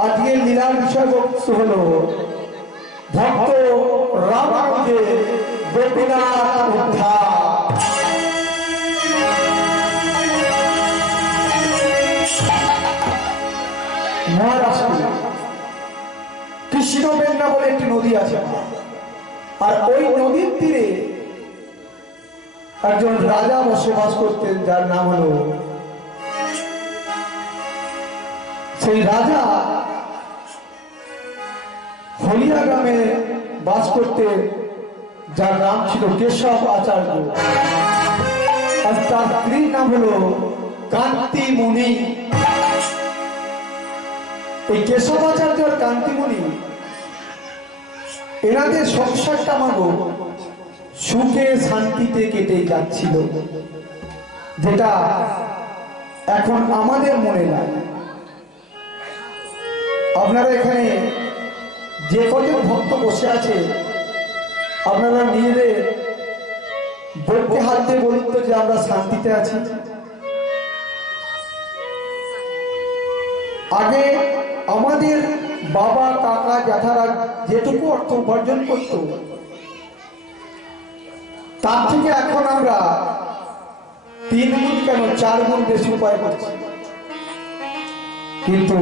আজকের লীলার বিষয়বস্তু হল ভক্ত রামকে গোপীনাথ উদ্ধার। মহারাষ্ট্রে কৃষ্ণ মেঘনা বলে একটি নদী আছে, আর ওই নদীর তীরে একজন রাজা বসবাস করতেন, যার নাম হল, সেই রাজা হলিয়া গ্রামে বাস করতে, যার নাম ছিল কেশব আচার্য, আর তার স্ত্রীর নাম হল কান্তিমণি। এই কেশব আচার্য আর কান্তিমণি, এনাদের সংসারটা মাগো সুখে শান্তিতে কেটে যাচ্ছিল, যেটা এখন আমাদের মনে নাই। আপনারা এখানে যে কজন ভক্ত বসে আছে, আপনারা নিজেদের বলতে হাত দিয়ে বলুন তো যে আমরা শান্তিতে আছি। আগে আমাদের বাবা কাকা জ্যাঠারা যেটুকু অর্থ উপার্জন করত, তার থেকে এখন আমরা 3 গুণ কেন 4 গুণ বেশি উপায় করছি। কিন্তু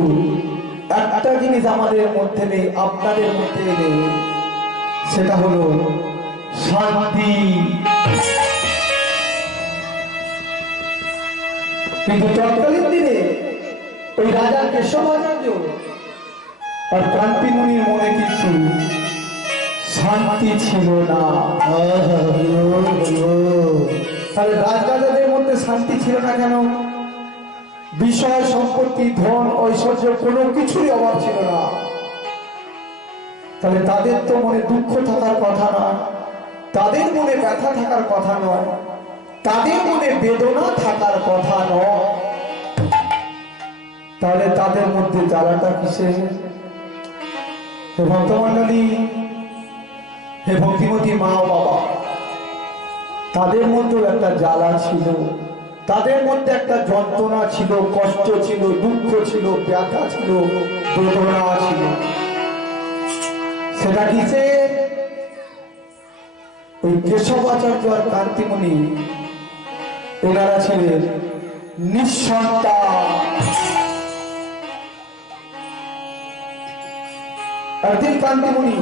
একটা জিনিস আমাদের মধ্যে নেই, আপনাদের মধ্যে নেই, সেটা হলো শান্তি। কিন্তু তৎকালীন দিনে ওই রাজা কেশবাচার্য আর কান্তিমণির মনে কিন্তু শান্তি ছিল না। তাহলে রাজরাজাদের মধ্যে শান্তি ছিল না কেন? বিষয় সম্পত্তি ধন ঐশ্বর্য কোনো কিছুরই অভাব ছিল না। তাহলে তাদের তো মনে দুঃখ থাকার কথা নয়, তাদের মনে ব্যথা থাকার কথা নয়, তাদের মনে বেদনা থাকার কথা নয়। তাহলে তাদের মধ্যে জ্বালাটা কিসে? হে ভক্তমণ্ডলী, হে ভক্তিমতী মা ও বাবা, তাদের মধ্যেও একটা জ্বালা ছিল, তাদের মধ্যে একটা যন্ত্রণা ছিল, কষ্ট ছিল, দুঃখ ছিল, ব্যথা ছিল, বেদনা ছিল। সেটা কিসে? ওই কেশবাচার্য আর কান্তিমণি, এনারা ছিলেন নিঃসন্তান। একদিন কান্তিমণি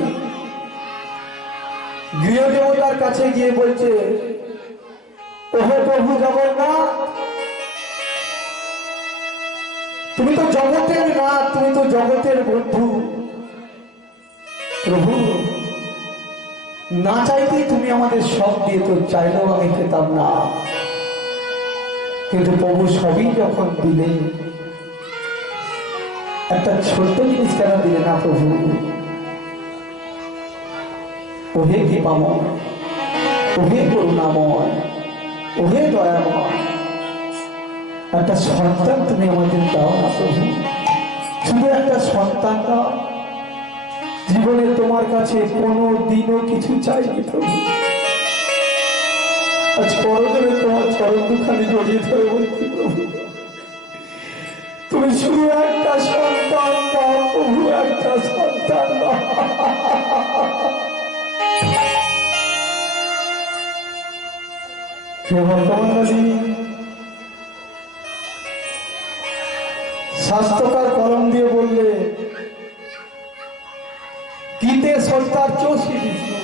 গৃহদেবতার কাছে গিয়ে বলছে, ওহে প্রভু জগন্নাথ, তুমি তো জগতের নাথ, তুমি তো জগতের বন্ধু। প্রভু, না চাইতেই তুমি আমাদের সব দিয়ে তো, চাইলেও আমি পেতাম না। কিন্তু প্রভু সবই যখন দিলে, একটা ছোট্ট জিনিস কেন দিলে না প্রভু? ওহে কৃপাময়, ওহে করুণাময়, ওহে দয়াময়, একটা সন্তান তুমি আমাদের দাও না প্রভু। শুধু একটা সন্তান দাও। জীবনে তোমার কাছে কোনো দিনও কিছু চাইনি প্রভু। আজ পরজনে তোমার চরণ দুখানি জড়িয়ে ধরে বলছি প্রভু, তুমি শুধু একটা সন্তান দাও প্রভু, একটা সন্তান দাও। স্বাস্থ্যকার কলম দিয়ে বললে, গীতে সত্তার চৌষি বিষ্ণু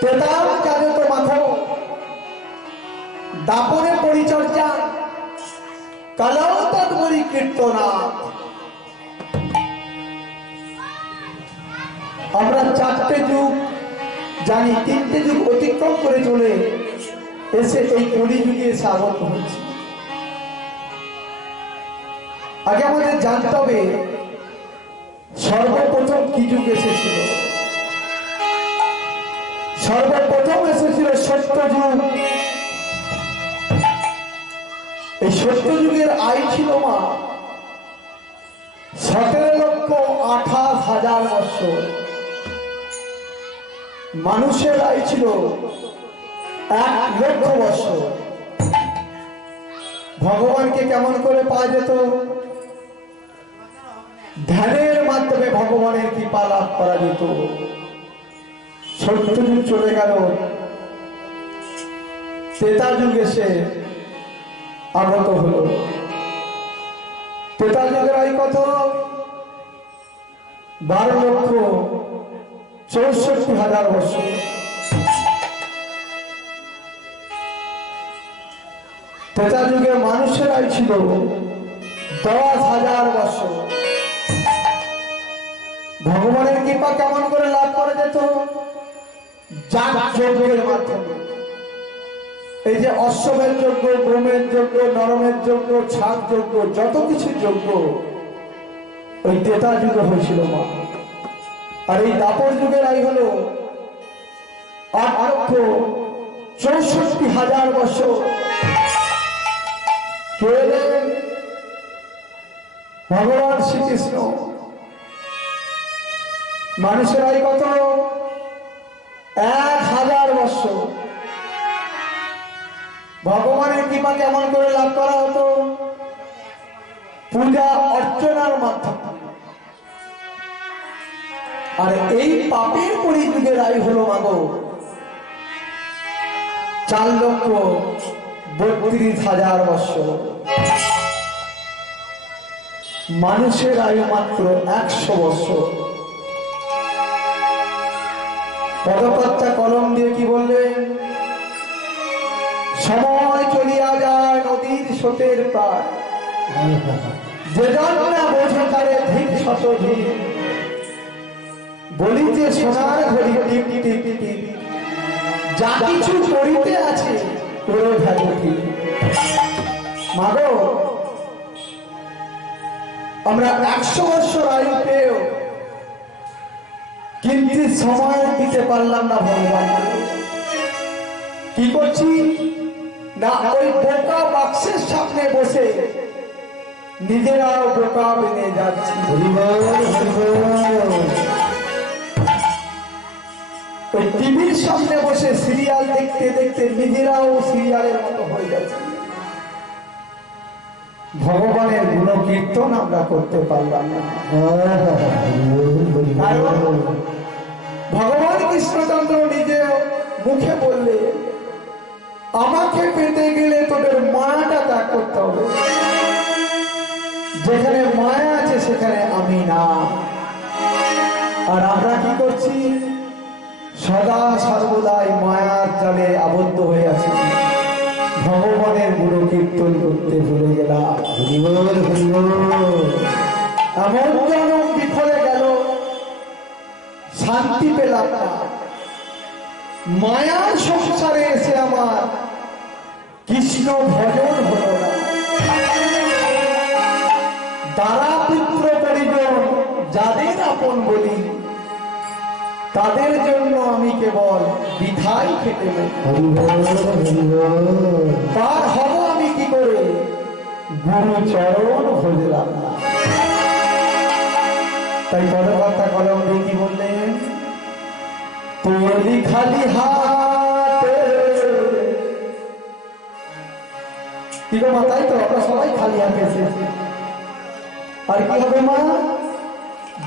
তেতাল জানে তো মাথা, দাপনে পরিচর্যা কালাও তৎপরি কীর্তনা। আমরা 4টে যুগ জানি, 3টে যুগ অতিক্রম করে চলে এসে এই কলিযুগে এসে আগত হচ্ছে। আগে আমাদের জানতে হবে সর্বপ্রথম কি যুগ এসেছিল। সর্বপ্রথম এসেছিল সত্য যুগ। এই সত্য যুগের আয়ু ছিল মা 17,28,000 বছর। মানুষের আয়ু ছিল 1,00,000 বছর। ভগবানকে কেমন করে পাওয়া যেত? ধ্যানের মাধ্যমে ভগবানের কৃপা লাভ করা যেত। সত্যযুগ চলে গেল, ত্রেতা যুগে সে আগত হলো। ত্রেতা যুগের আয় কত? 12,64,000 বছর। ত্রেতা যুগে মানুষের আয় ছিল 10,000 বছর। ভগবানের কৃপা কেমন করে লাভ করা যেত? যজ্ঞের মাধ্যমে। এই যে অশ্বমের যজ্ঞ, ব্রহ্মের যজ্ঞ, নরমের যজ্ঞ, ছাগ যজ্ঞ, যত কিছু যজ্ঞ ওই ত্রেতা যুগে হয়েছিল মা। আর এই দাপর যুগের আয় হলো 8,64,000 বছর। কে এলেন? ভগবান শ্রীকৃষ্ণ। মানুষের আয় কত? 1,000 বছর। ভগবানের কৃপা কেমন করে লাভ করা হতো? পূজা অর্চনার মাধ্যমে। আর এই পাপের পরিযুগের আয়ু হলো মাগো 4,32,000 বছর। মানুষের আয়ু মাত্র 100 বছর। পদকর্তা কলম দিয়ে কি বললেন? সময় চলিয়া যায় নদীর স্রোতের পার, যে জন্মে বোঝে তারে ধিক শত ধিক, বলিতে সোনার ঘড়ি টিপ টিপ টিপ, যা কিছু করিতে আছে করে থাকি। মাগো, আমরা 100 বছর আয়ু পেয়েও কিন্তু সময় দিতে পারলাম না ভগবান। কি করছি না? ওই বোকা বাক্সের সামনে বসে নিজেরাও বোকা বেনে যাচ্ছি। ওই টিভির সামনে বসে সিরিয়াল দেখতে দেখতে নিজেরাও সিরিয়ালের মতো হয়ে যাচ্ছে। ভগবানের গুণ কীর্তন আমরা করতে পারলাম না। ভগবান কৃষ্ণচন্দ্র নিজে মুখে বললে, আমাকে পেতে গেলে তোদের মায়াটা ত্যাগ করতে হবে। যেখানে মায়া আছে সেখানে আমি না। আর আমরা কি করছি? সদা সর্বদাই মায়ার জালে আবদ্ধ হয়ে আছি। ভগবানের গুণ কীর্তন করতে ভুলে গেলাম। এমন জনম বিফলে গেল, শান্তি পেলাম না। মায়ার সংসারে এসে আমার কৃষ্ণ ভজন হলো না। দ্বারা পুত্র পরিজন যাদের আপন বলি, তাদের জন্য আমি কেবল বিধাই খেতে তার হব আমি কি করে? গুরু চরণ ভজলাম না। তাই পদকর্তা কলম দিয়ে কি বললেন? তোলি খালি হাতে। কি গো মা, তাই তো আমরা সবাই খালি হাতে এসেছি। আর কি হবে মা?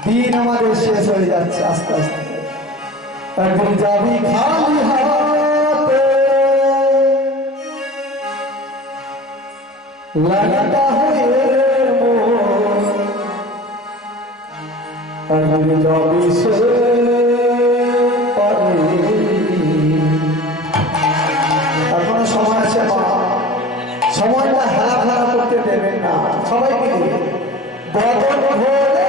দিন আমাদের শেষ হয়ে যাচ্ছে আস্তে আস্তে। একদিন যাবি খালি হাতে, লাগা হয়ে একদিন যাবি সে এখনো সময় আছে মা। সময়টা হেলা ফেলা করতে দেবেন না। সবাইকে বদল ভরে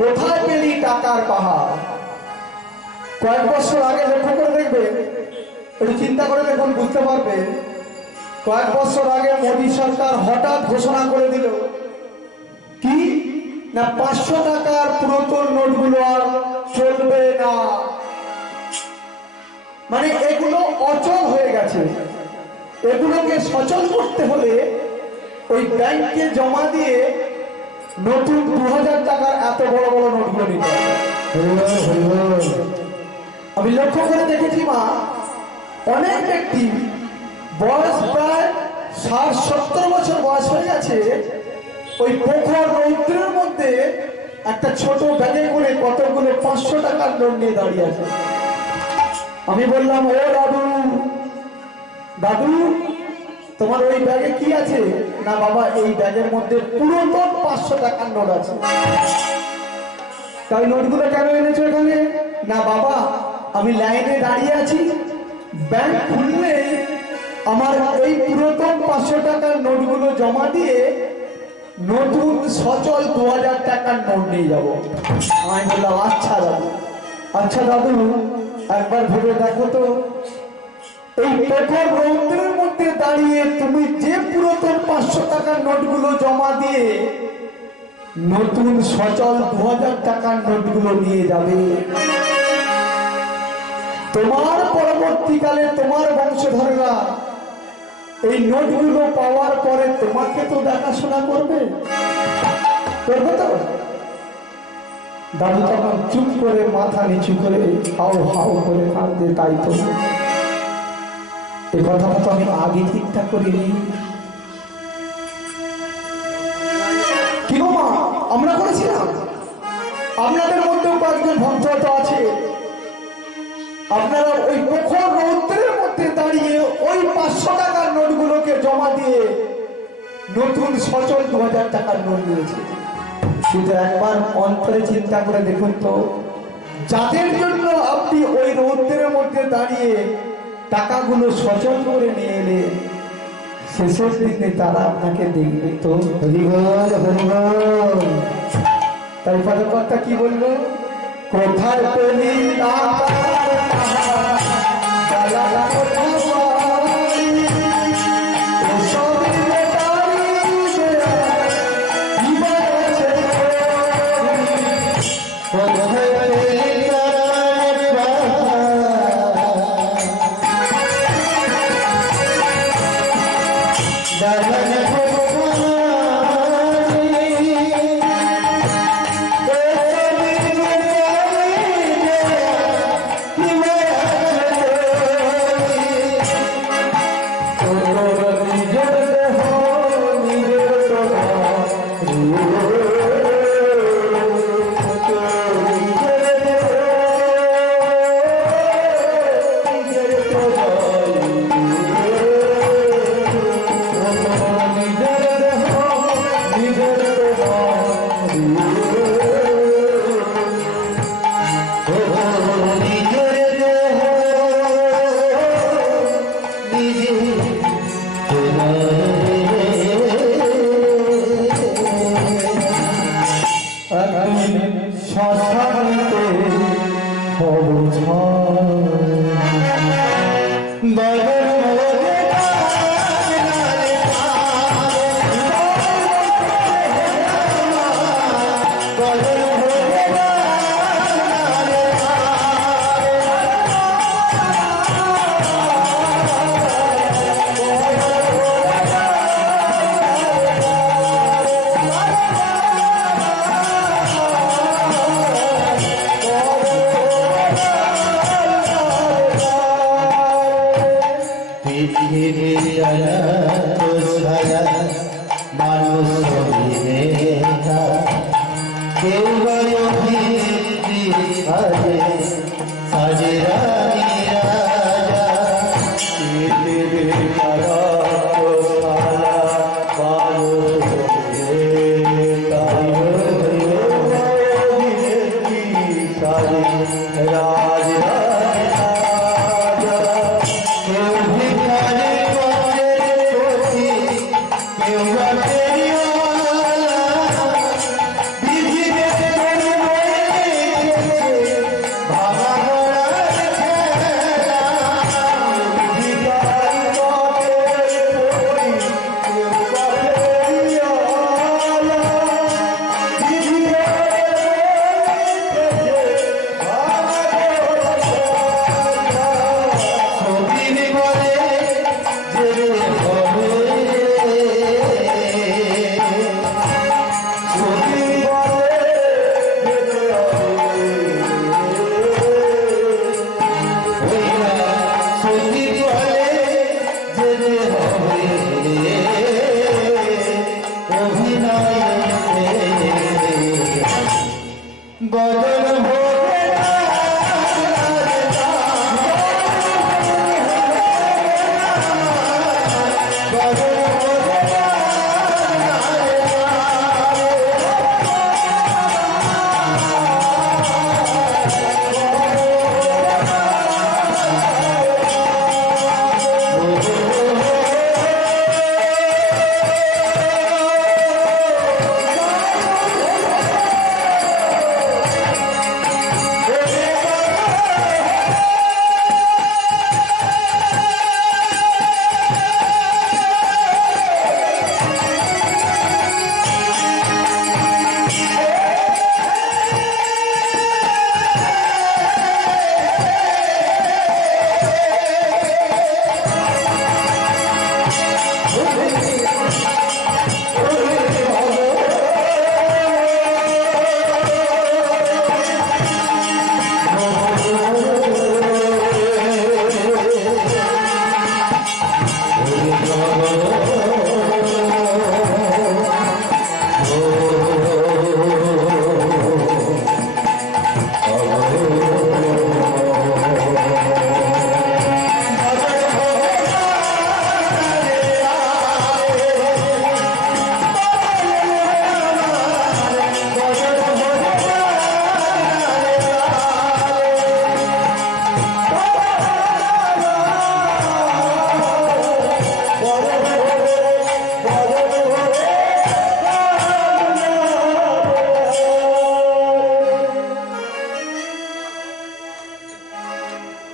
কোথায় পেলি টাকার পাহাড়? কয়েক বছর আগে লক্ষ্য করে দেখবে, একটু চিন্তা করে দেখুন, বুঝতে পারবে। কয়েক বছর আগে মোদী সরকার হঠাৎ ঘোষণা করে দিল কি না, 500 টাকার পুরাতন নোটগুলো আর চলবে না। মানে এগুলো অচল হয়ে গেছে। এগুলোকে সচল করতে হলে ওই ব্যাংকে জমা দিয়ে নতুন 2000 টাকার এত বড় বড় নোটগুলো নিতে হবে। আমি লক্ষ্য করে দেখেছি মা, অনেক ব্যক্তি বয়স প্রায় 60-70 বছর বয়স হয়ে গেছে, ওই প্রখর রৌদ্রের মধ্যে একটা ছোট ব্যাগে করে কতগুলো 500 টাকার নোট নিয়ে দাঁড়িয়ে আছে। আমি বললাম, ও দাদু দাদু, তোমার ওই ব্যাগে কি আছে? না বাবা, এই ব্যাগের মধ্যে পুরাতন 500 টাকার নোট আছে। তাই নোটগুলো কেন এনেছো এখানে? না বাবা, আমি লাইনে দাঁড়িয়ে আছি, ব্যাংক খুললে আমার এই পুরাতন 500 টাকার নোটগুলো জমা দিয়ে নতুন সচল 2000 টাকার নোট নিয়ে যাবো। আমি বললাম, আচ্ছা দাদু, আচ্ছা দাদু, একবার ভেবে দেখো তো, এই প্রখর রৌদ্রের মধ্যে দাঁড়িয়ে তুমি যে পুরাতন 500 টাকার নোটগুলো জমা দিয়ে নতুন সচল 2000 টাকার নোটগুলো নিয়ে যাবে, তোমার পরবর্তীকালে তোমার বংশধরেরা এই নোটগুলো পাওয়ার পরে তোমাকে তো দেখাশোনা করবে, করবে তো? দাদু তখন চুপ করে মাথা নিচু করে হাও হাও করে কাঁদতে, তাই তো, এই কথাটা তো আমি আগে ঠিকঠাক করিনি। কি গো মা, আমরা করেছিলাম? আপনাদের মধ্যেও কয়েকজন ভক্ত আছে, আপনারা ওই প্রখর রৌদ্রের মধ্যে দাঁড়িয়ে ওই 500 টাকার নোটগুলোকে জমা দিয়ে নতুন সচল 2000 টাকার নোট নিয়েছে। কিন্তু একবার অন্তরে চিন্তা করে দেখুন তো, যাদের জন্য আপনি ওই রৌদ্রের মধ্যে দাঁড়িয়ে টাকাগুলো সচল করে নিয়ে এলে, শেষের দিনে তারা আপনাকে দেখবে তো। হরিবল হরিবল। তাই পদকর্তা কি বললো? কোথায় পেলি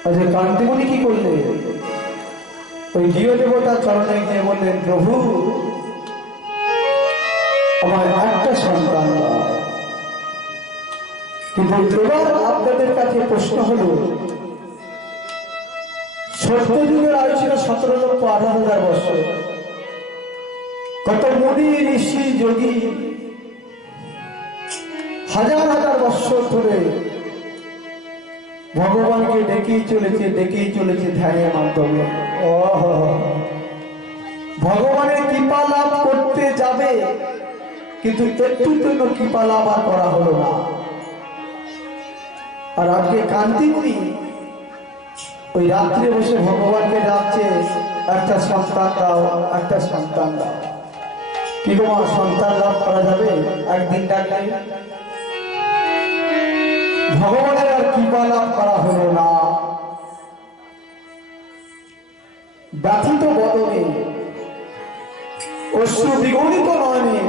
আচ্ছা কান্তিমণি কি করলেন? ওই গৃহ দেবতার চরণে গিয়ে বললেন, প্রভু আমার একটা সন্তান দাও। কিন্তু এবার আপনাদের কাছে প্রশ্ন হলো, সত্যযুগের আয়ু ছিল 17,18,000 বছর। কত মুনি ঋষি যোগী হাজার হাজার বছর ধরে ভগবানকে ডেকেই চলেছে ধ্যানের মাধ্যমে। ভগবানের কৃপা লাভ করতে যাবে, কিন্তু একটুর জন্য কৃপা লাভ আর করা হলো না। আর আজকে কান্তিমণি ওই রাত্রে বসে ভগবানকে ডাকছে, একটা সন্তান দাও, একটা সন্তান দাও। কি তোমার সন্তান লাভ করা যাবে একদিন ডাকলে? ভগবানের আর কৃপা লাভ করা হলো না। ব্যথিত বদনে, অশ্রু বিগলিত নয়নে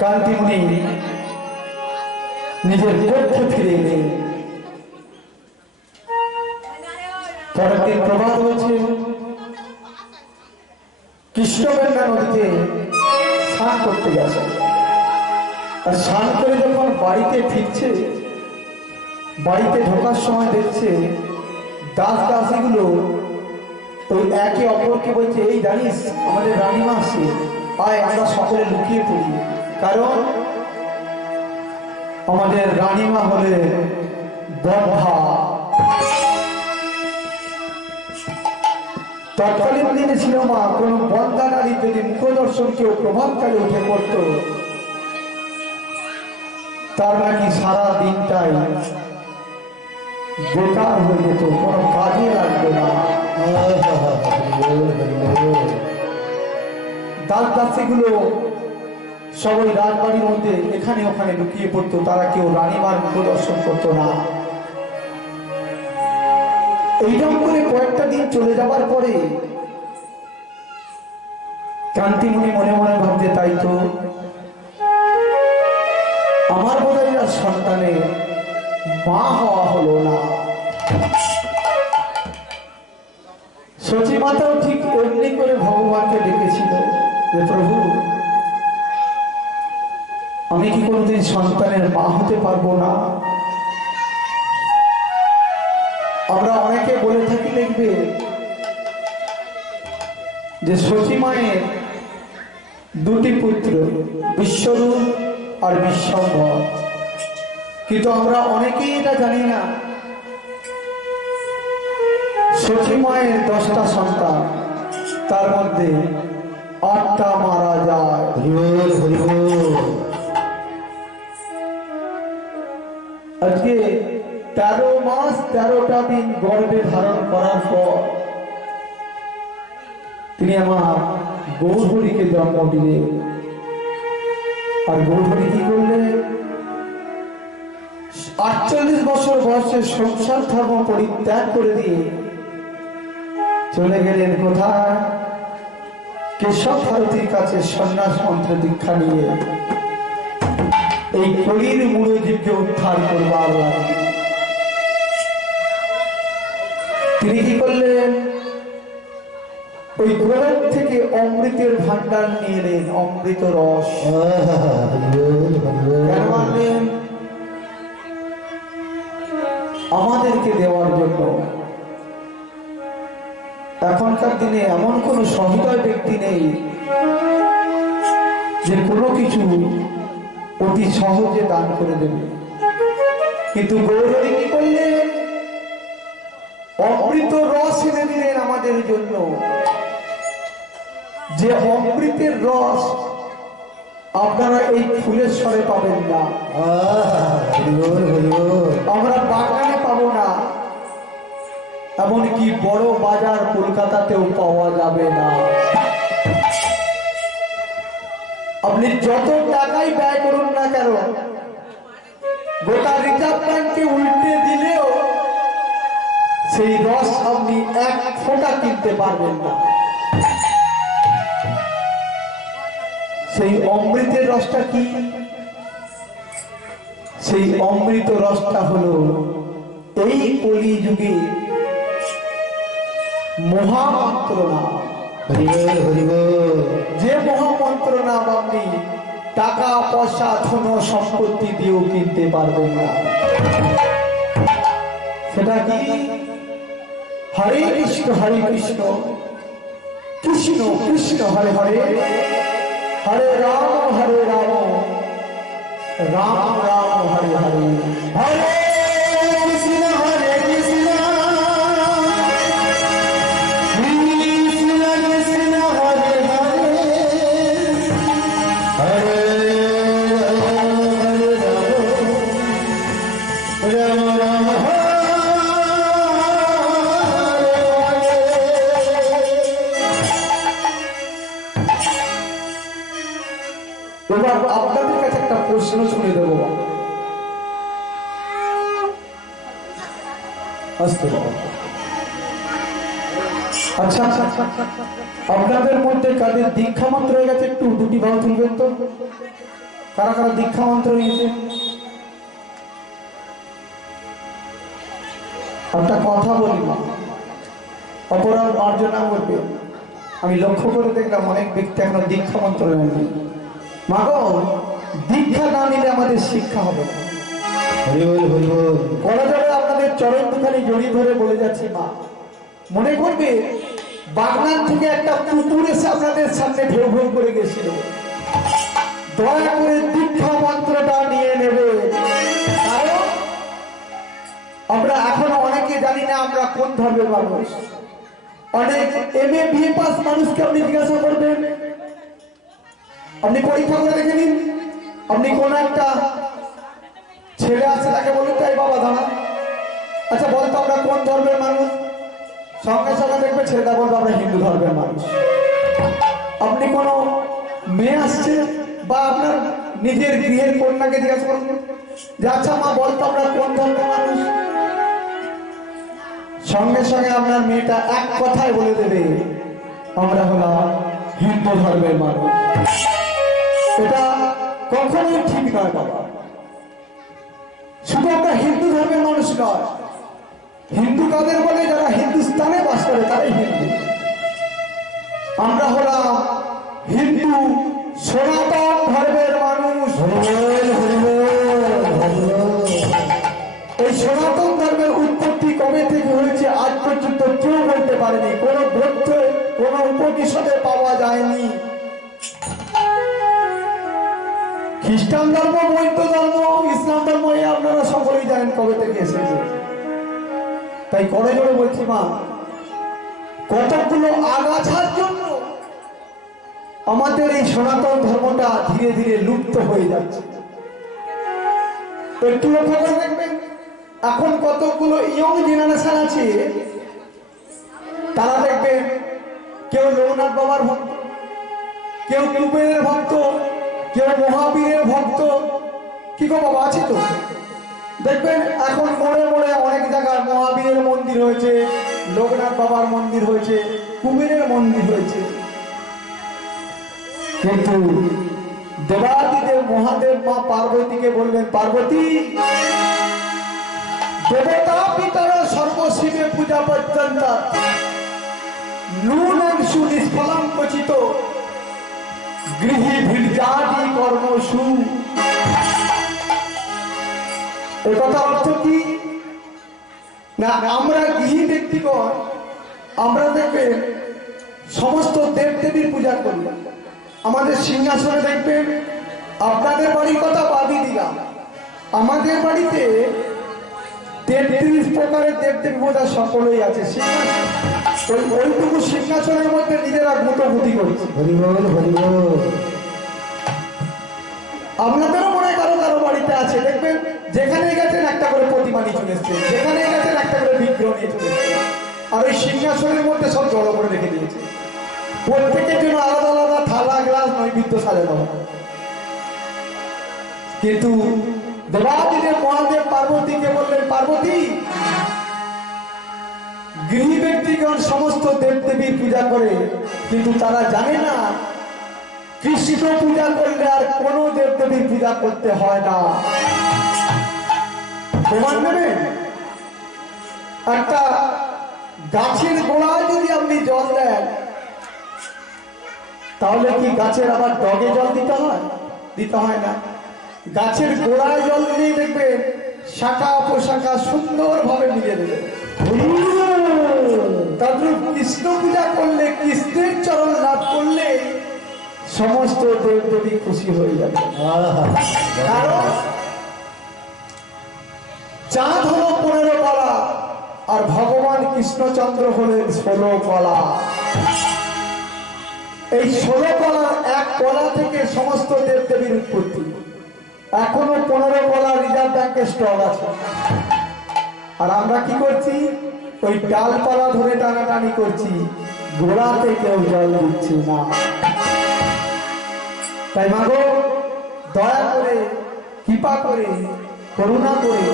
কান্তিমণি নিজের কক্ষে ফিরে এলেন। পরের দিন প্রভাত হয়েছে, কৃষ্ণগঙ্গা নদীতে স্নান করতে গেছে। আর স্নান করে যখন বাড়িতে ফিরছে, বাড়িতে ঢোকার সময় দেখছে দাস দাসীগুলো ওই একে অপরকে বলছে, এই জানিস আমাদের রানীমা আসছে, আয় আমরা সকলে লুকিয়ে পড়ি। কারণ আমাদের রানীমা হলে বদ্ধা। তৎকালীন দিনে ছিল মা, কোন বন্ধা নারী যদি মুখদর্শন কেউ প্রভাবকালে উঠে পড়ত, তার নাকি সারা দিনটাই বেকার হয়ে যেত, কোনো কাজে লাগবে না। দাস দাসীগুলো সবাই রাজবাড়ির মধ্যে এখানে ওখানে লুকিয়ে পড়তো, তারা কেউ রানীমার মুখ দর্শন করতো না। এইরকম করে কয়েকটা দিন চলে যাবার পরে কান্তিমণি মনে মনে ভাবতে, তাই তো আমার বোধহয় আর সন্তানের মা হওয়া হলো না। সচি মাতাও ঠিক এমনি করে ভগবানকে ডেকেছিল যে প্রভু, আমি কি কোনোদিন সন্তানের মা হতে পারবো না? আমরা অনেকে বলে থাকি, দেখবে যে সচি মায়ের দুটি পুত্র, বিশ্বরূপ আর বিশ্বম্ভর, কিন্তু আমরা অনেকেই এটা জানি না সচি মায়ের 10টা সন্তান, তার মধ্যে 8টা মারা যায়। আজকে 13 মাস 13টা দিন গর্ভে ধারণ করার পর তিনি আমার গৌরহরিকে জন্ম দিলেন। আর গৌরহরি কি করলেন? 48 বছর বয়সে সংসার ধর্ম পরিত্যাগ করে দিয়ে চলে গেলেন কোথায়? কেশব ভারতীর কাছে সন্ন্যাস মন্ত্র দীক্ষা নিয়ে এই কলির মূলজীবকে উদ্ধার করবার লাগে। তিনি কি করলেন? ওই গোলক থেকে অমৃতের ভান্ডার নিয়ে এলেন, অমৃত রস। কেন আনলেন? আমাদেরকে দেওয়ার জন্য। এখনকার দিনে এমন কোন সহৃদয় ব্যক্তি নেই যে কোনো কিছু অতি সহজে দান করে দেবে, কিন্তু গৌরহরি কি করলেন? অমৃত রস এনে দিলেন আমাদের জন্য। যে অমৃতের রস আপনারা এই ফুলের স্বরে পাবেন না, আমরা বাগানে পাবো না, এমনকি বড় বাজার কলকাতাতেও পাওয়া যাবে না। আপনি যত টাকাই ব্যয় করুন না কেন, গোটা রিজার্ভ ব্যাংকে উল্টে দিলেও সেই রস আপনি 1 ফোঁটা কিনতে পারবেন না। সেই অমৃতের রসটা কি? সেই অমৃত রসটা হলো এই কলি যুগে মহামন্ত্র নাম। যে মহামন্ত্র নাম আপনি টাকা পয়সা ধন সম্পত্তি দিয়েও কিনতে পারবেন না। সেটা কি? হরে কৃষ্ণ কৃষ্ণ কৃষ্ণ হরে হরে, হরে রাম রাম রাম হরে হরে, হরে কৃষ্ণ কৃষ্ণ কৃষ্ণ হরে হরে, হরে রাম রাম রাম এবার আপনাদের কাছে একটা প্রশ্ন ছুড়ে দেবো। আচ্ছা, আপনাদের মধ্যে কাদের দীক্ষা মন্ত্র হয়ে গেছে? একটু দুটি ভাব তুলবেন তো। কারা কারা দীক্ষা মন্ত্র হয়েছে? একটা কথা বলি, অপরাধ মার্জনা করবে। আমি লক্ষ্য করে দেখলাম অনেক ব্যক্তি এখনো দীক্ষা মন্ত্র নেয়নি। মাগো, দীক্ষা না নিলে আমাদের শিক্ষা হবে না। আপনাদের চরণ দুখানি জড়িয়ে ধরে বলে যাচ্ছি, মা মনে করবে বাগনান থেকে একটা কুকুর এসে আপনাদের সামনে ঢেউ ঢেউ করে গেছিল। দয়া করে দীক্ষা মন্ত্রটা নিয়ে নেবে, কারণ আমরা এখনো অনেকে জানি না আমরা কোন ধর্মের মানুষ। অনেক MA BA পাস মানুষকে আপনি জিজ্ঞাসা করবেন, আপনি পরীক্ষা করে দেখে নিন, আপনি কোন একটা ছেলে আসছে তাকে বলুন, তাই বাবা দাঁড়া, আচ্ছা বলতো আমরা কোন ধর্মের মানুষ? সঙ্গে সঙ্গে দেখবে ছেলেটা বলবো আমরা হিন্দু ধর্মের মানুষ। আপনি কোনো মেয়ে আসছে বা আপনার নিজের গৃহের কন্যাকে জিজ্ঞাসা করুন যে আচ্ছা মা বলতো আমরা কোন ধর্মের মানুষ? সঙ্গে সঙ্গে আপনার মেয়েটা এক কথায় বলে দেবে আমরা হলাম হিন্দু ধর্মের মানুষ। এটা কখনোই ঠিক নয় বাবা। শুধু আমরা হিন্দু ধর্মের মানুষ নয়, হিন্দু কাদের বলে? যারা হিন্দুস্তানে বাস করে তারাই হিন্দু। আমরা হলাম হিন্দু সনাতন ধর্মের মানুষ। এই সনাতন ধর্মের উৎপত্তি কবে থেকে হয়েছে আজ পর্যন্ত কেউ বলতে পারেনি, কোন গ্রন্থে কোন উপনিষদে পাওয়া যায়নি। খ্রিস্টান ধর্ম, বৌদ্ধ ধর্ম, ইসলাম ধর্ম এই আপনারা সকলেই জানেন কবে থেকে এসেছে। তাই করে জোরে বলছি মা, কতগুলো আগাছার জন্য আমাদের এই সনাতন ধর্মটা ধীরে ধীরে লুপ্ত হয়ে যাচ্ছে। একটু লক্ষ্য করে দেখবেন, এখন কতগুলো ইয়ং জেনারেশন আছে, তারা দেখবেন কেউ লোকনাথ বাবার ভক্ত, কেউ কুবেরের ভক্ত, কেউ মহাবীরের ভক্ত। কি গো বাবা, আছে তো? দেখবেন এখন মোড়ে মোড়ে অনেক জায়গায় মহাবীরের মন্দির হয়েছে, লোকনাথ বাবার মন্দির হয়েছে, কুবেরের মন্দির হয়েছে। কিন্তু দেবাদিদেব মহাদেব মা পার্বতীকে বললেন, পার্বতী দেবতা পিতার সর্বশিবে পূজা পর্যন্ত নুনংশু নিষ্ফলং কচিত গৃহী ভির্জাদি কর্মসু। এ কথা অর্থ কি না? আমরা গৃহী ব্যক্তিগণ আমরা দেখবেন সমস্ত দেব দেবীর পূজা করি। আমাদের সিংহাসনে দেখবেন, আপনাদের বাড়ির কথা বাদই দিলাম, আমাদের বাড়িতে 33 প্রকারের দেবদেবী পূজা সকলেই আছে। ওইটুকু সিংহাসনের মধ্যে নিজেরা গুটি করছে। আপনাদেরও মনে কারো কারো বাড়িতে আছে, দেখবেন যেখানে গেছেন একটা করে প্রতিমা নিয়ে চলে এসছে, যেখানে গেছেন একটা করে বিগ্রহ নিয়ে চলে এসছে, আর ওই সিংহাসনের মধ্যে সব জড়ো করে রেখে দিয়েছে। প্রত্যেকের জন্য আলাদা আলাদা থালা গ্লাস নৈবেদ্য সাজানো হবে। কিন্তু দেবাদিদেব মহাদেব পার্বতীকে বললেন, পার্বতী গৃহী ব্যক্তিগণ সমস্ত দেবদেবীর পূজা করে, কিন্তু তারা জানে না কৃষ্ণ পূজা করলে আর কোন দেবদেবীর পূজা করতে হয় না। প্রমাণ নেবেন? একটা গাছের গোড়ায় যদি আপনি জল দেন, তাহলে কি গাছের আবার ডগে জল দিতে হয়? দিতে হয় না। গাছের গোড়ায় জল দিয়ে দেখবেন শাখা উপশাখা সুন্দরভাবে মিলিয়ে দেবে। তদ্রূপ কৃষ্ণ পূজা করলে, কৃষ্ণের চরণ লাভ করলে সমস্ত দেবদেবী খুশি হয়ে যাবে। কারণ চাঁদ হলো 15 কলা আর ভগবান কৃষ্ণচন্দ্র হলেন 16 কলা। এই 16 কলার এক কলা থেকে সমস্ত দেবদেবীর উৎপত্তি। এখনো 15 কলা রিজার্ভ ব্যাংকের স্টক আছে, আর আমরা কি করছি? ওই ডালপালা ধরে টানাটানি করছি, গোড়াতে কেউ জল দিচ্ছি না। তাই মাগো দয়া করে, কৃপা করে, করুণা করে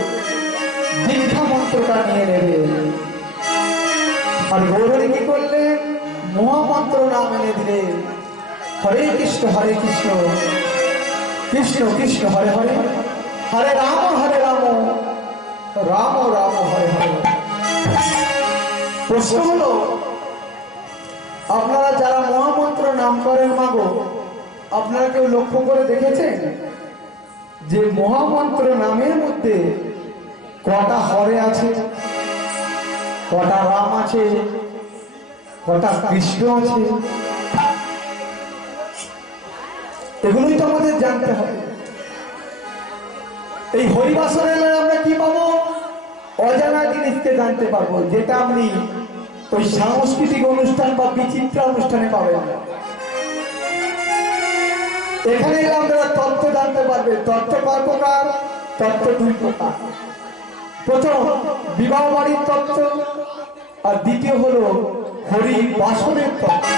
দীক্ষা মন্ত্রটা নিয়ে নেবে। আর গৌরী কি করলে? মহামন্ত্র নাম এনে দিলে, হরে কৃষ্ণ কৃষ্ণ কৃষ্ণ হরে হরে, হরে রাম রাম রাম হরে হরে। প্রশ্ন হলো, আপনারা যারা মহামন্ত্র নাম করেন মাগো, আপনারা কেউ লক্ষ্য করে দেখেছেন যে মহামন্ত্র নামের মধ্যে কটা হরে আছে, কটা রাম আছে, কটা কৃষ্ণ আছে? এগুলোই তো আমাদের জানতে হবে। এই হরিবাসরে আমরা কি পাবো? অজানা জিনিসকে জানতে পারবো, যেটা আপনি ওই সাংস্কৃতিক অনুষ্ঠান বা বিচিত্র অনুষ্ঠানে পাবেন না। এখানে আপনারা তথ্য জানতে পারবে। তথ্য কল্পকার তত্ত্ব দুই প্রকার। প্রথম বিবাহ বাড়ির তত্ত্ব, আর দ্বিতীয় হলো হরিবাসনের তত্ত্ব।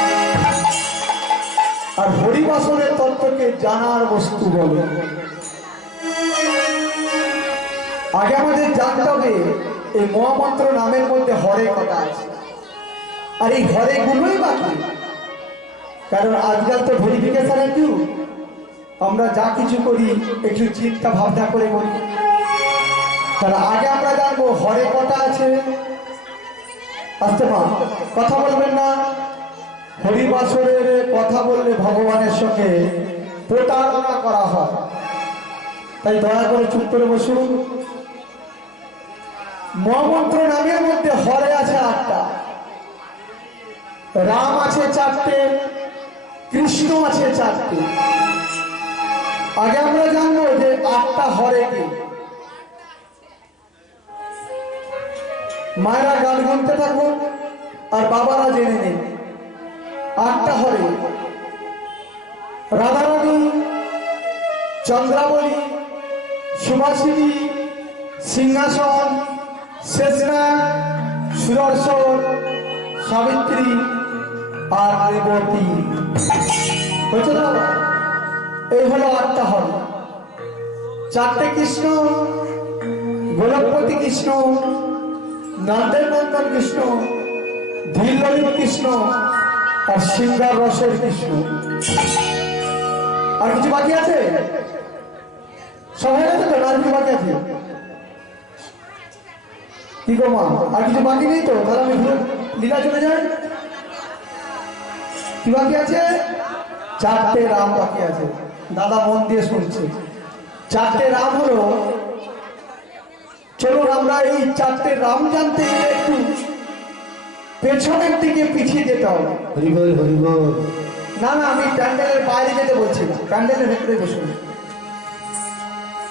আর হরিবাসনের তত্ত্বকে জানার বস্তু বলে। আগে আমাদের জানতে হবে এই মহামন্ত্র নামের মধ্যে হরে কথা আছে, আর এই হরে গুলোই বাকি। কারণ আজকাল তো ভেরিফিকেশনের যুগ, আমরা যা কিছু করি একটু চিন্তা ভাবনা করে করি। তাহলে আগে আমরা জানবো হরে কথা আছে। আসতে মা, কথা বলবেন না। হরিবাসরের কথা বললে ভগবানের সঙ্গে প্রতারণা করা হয়, তাই দয়া করে চুপ করে বসুন। মহামন্ত্র নামের মধ্যে হরে আছে 8টা, রাম আছে 4টে, কৃষ্ণ আছে 4টে। আগে আমরা জানবো যে 8টা হরে কি। মায়েরা গান গুনতে থাকুন আর বাবারা জেনে নিন। 8টা হরে: রাধারানী, চন্দ্রাবলী, সুভাষিনী, সিংহাসন, শেষনাগ, সুদর্শন, সাবিত্রী আর রেবতী। হয়েছে না? এই হলো 8টা হরে। 4টে কৃষ্ণ: গোলকপতি কৃষ্ণ, নন্দের নন্দন কৃষ্ণ, ধীরললিত কৃষ্ণ আর সিংহার রসের কৃষ্ণ। আর কিছু বাকি আছে? সব হয়ে গেছে তো? আর কিছু বাকি আছে কি গো মা? আর কিছু বাকি নেই তো? তাহলে আমি লীলা চলে যাই। কি বাকি আছে? 4টে রাম বাকি আছে। দাদা মন দিয়ে শুনছে। 4টে রাম হলো, চলুন আমরা এই 4টে রাম জানতে গেলে একটু পেছনের দিকে পিছিয়ে যেতে হবে। হরিবল হরিবল। না না, আমি প্যান্ডেলের বাইরে যেতে বলছি না, প্যান্ডেলের ভেতরে বসুন।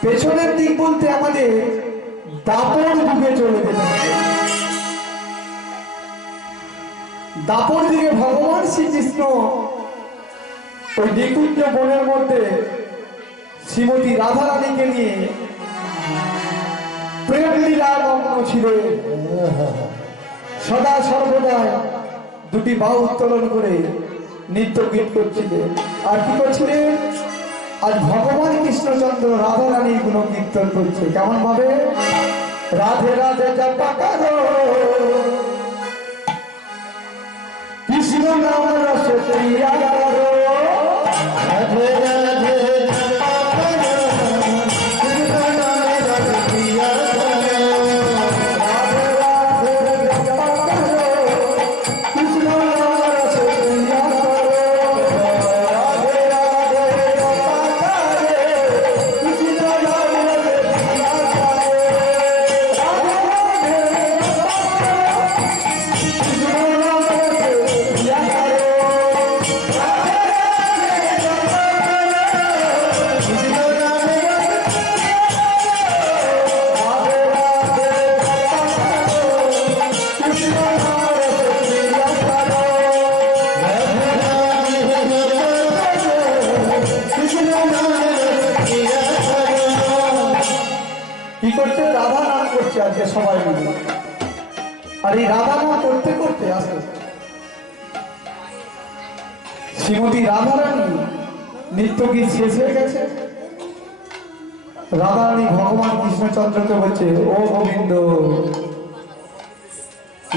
পেছনের দিক বলতে আমাদের দাপর যুগে চলে যেতে হবে। দাপর যুগে ভগবান শ্রীকৃষ্ণ ওই নিকুঞ্জ বনের মধ্যে শ্রীমতী রাধারানীকে নিয়ে প্রেম লীলা মগ্ন ছিলেন। সদা সর্বদাই দুটি বাহু উত্তোলন করে নৃত্য গীত করছিলেন। আর কি করছিলেন? আজ ভগবান কৃষ্ণচন্দ্র রাধারানীর গুণ কীর্তন করছে। কেমন ভাবে? রাধে রাধে জপা করো, কৃষ্ণ নাম রসে প্রিয়া করো, রাধে রাধে জপা করো, কৃষ্ণ নাম রসে প্রিয়া করো, রাধে রাধে জপা করো, কৃষ্ণ নাম রসে প্রিয়া করো, রাধে রাধে জপা করো, কৃষ্ণ নাম রসে প্রিয়া করো, রাধে রাধে জপা কি করছে? রাধা নাম করছে আজকে সবাই মিলে। আর এই রাধা নাম করতে করতে আসে শ্রীমতী রাধারানী নৃত্য গীত শেষ হয়ে গেছে। রাধারানী ভগবান কৃষ্ণচন্দ্রকে বলছে, ও গোবিন্দ,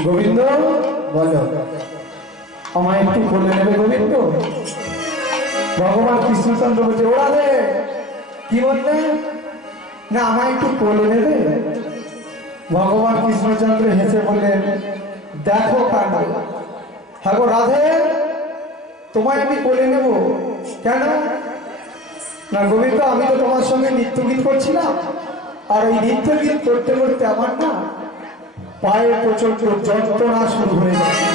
গোবিন্দ বলো, আমায় একটু বলে নেবে গোবিন্দ? ভগবান কৃষ্ণচন্দ্র বলছে, ওরা রে কি বললে? না, আমায় একটু বলে নেবে? ভগবান কৃষ্ণচন্দ্র হেসে বললেন, দেখো কাণ্ড। হ্যাঁ গো রাধে, তোমায় আমি বলে নেব কেন? না গোবিন্দ, আমি তো তোমার সঙ্গে নৃত্য গীত করছিলাম, আর এই নৃত্য গীত করতে করতে আমার না পায়ে প্রচন্ড যন্ত্রণা শুরু হয়ে গেছে।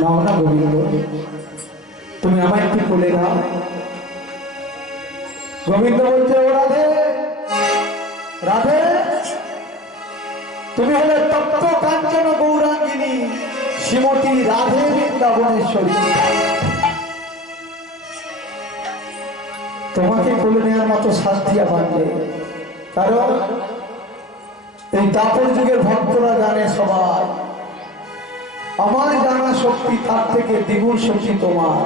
নাও না গোবিন্দ, তুমি আমায় একটু বলে দাও। গোবিন্দ বলছে, ও রাধে, রাধে তুমি হলে তপ্ত কাঞ্চন গৌরাঙ্গিনী শ্রীমতী রাধে বৃন্দাবনেশ্বরী। তোমাকে কোলে নেওয়ার মতো শাস্তি আমার নেই। কারণ এই দাপর যুগের ভক্তরা জানে সবাই আমার জানা শক্তি তার থেকে দ্বিগুণ শক্তি তোমার।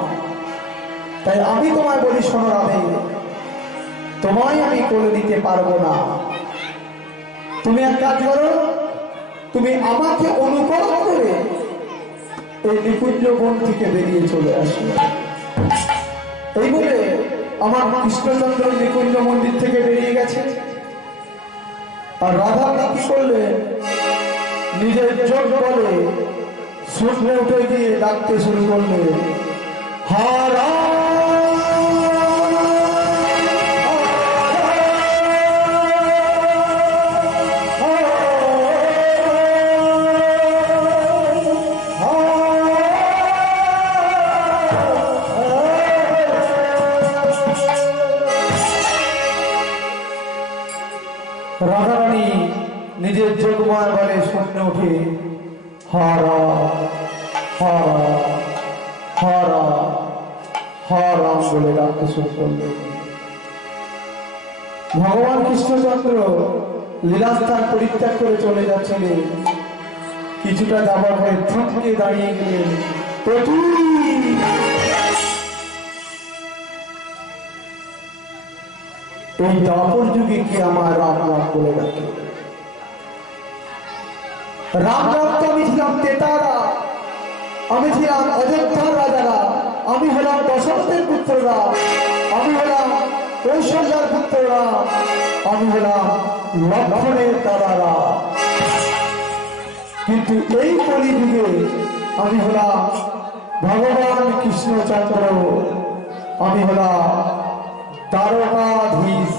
তাই আমি তোমায় বলি, শোনো রাধে, তোমায় আমি কোলে নিতে পারবো না। তুমি এক কাজ করো, তুমি আমাকে অনুকরণ করে এই নিকুঞ্জ বন থেকে বেরিয়ে চলে আসো। এই বলে আমার কৃষ্ণচন্দ্র নিকুঞ্জ মন্দির থেকে বেরিয়ে গেছে। আর রাধা কি করলে, নিজের চোখ বলে শুকনো উঠে গিয়ে ডাকতে শুরু করলে, হারা রাধারানী নিজের যোগমায় বলে শুকনো উঠে হারা হারা হারা হারাম বলে ডাকতে শুরু করলেন। ভগবান কৃষ্ণচন্দ্র লীলাস্থান পরিত্যাগ করে চলে যাচ্ছিলেন। কিছুটা যাবার পরে থমকে দাঁড়িয়ে গেলেন। এই দাপর যুগে কি আমার রাম রাম বলে ডাকে? রাম রাম তো আমি ছিলাম তেতারা, আমি ছিলাম অযোধ্যার রাজারা, আমি হলাম দশরথের পুত্ররা, আমি হলাম কৌশল্যার পুত্ররা, আমি হলাম লক্ষ্মণের দাদারা। কিন্তু এই কলিযুগে আমি হলাম ভগবান কৃষ্ণচন্দ্র, আমি হলাম দ্বারকাধীশ।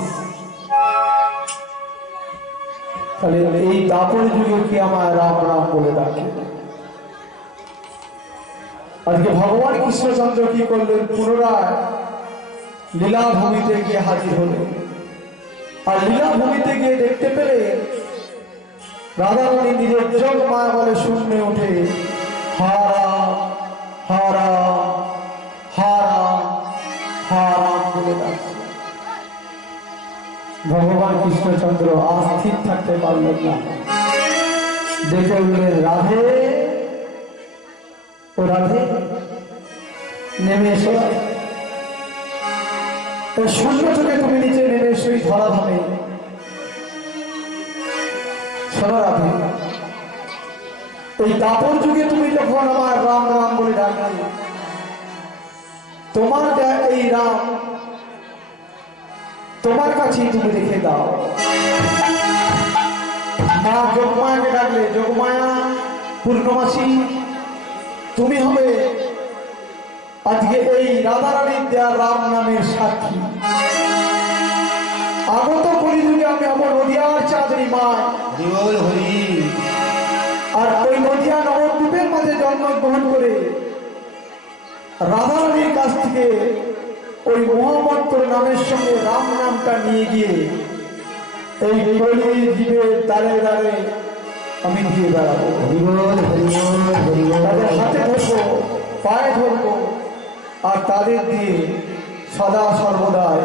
তাহলে এই দাপর যুগে কি আমার রাম রাম বলে ডাকে? আজকে ভগবান কৃষ্ণচন্দ্র কি করলেন, পুনরায় লীলাভূমিতে গিয়ে হাজির হলেন। আর লীলাভূমিতে গিয়ে দেখতে পেলে রাধারানী নিজের যোগ মায়া বলে শূন্যে উঠে হারা হারা হারা হারাম বলে ডাকছে। ভগবান কৃষ্ণচন্দ্র আর স্থির থাকতে পারলেন না, দেখে উঠলেন রাধে, ও রাধে নেমে এসো। শূন্য থেকে তুমি নিচে নেমে এসো এই ধরাধামে। শোনো রাধে, এই দাপর যুগে তুমি যখন আমার রাম রাম বলে ডাকলে, তোমার এই রাম তোমার কাছেই তুমি রেখে দাও। মা যোগমায়াকে ডাকলে, যোগমায়া পূর্ণমাসী তুমি হবে আজকে এই রাধারানীর দেয়া রাম নামের সাক্ষী। আগত কলিযুগে আমি আমার নদিয়ার চাঁদনি মা, আর ওই নদিয়া নবদ্বীপের মাঝে জন্মগ্রহণ করে রাধারানীর কাছ থেকে ওই মহামন্ত্র নামের সঙ্গে রাম নামটা নিয়ে গিয়ে এই কলি জীবের দ্বারে দ্বারে আমি দিয়ে বেড়াবো। তাদের হাতে ধরবো, পায়ে ধরবো, আর তাদের দিয়ে সদা সর্বদাই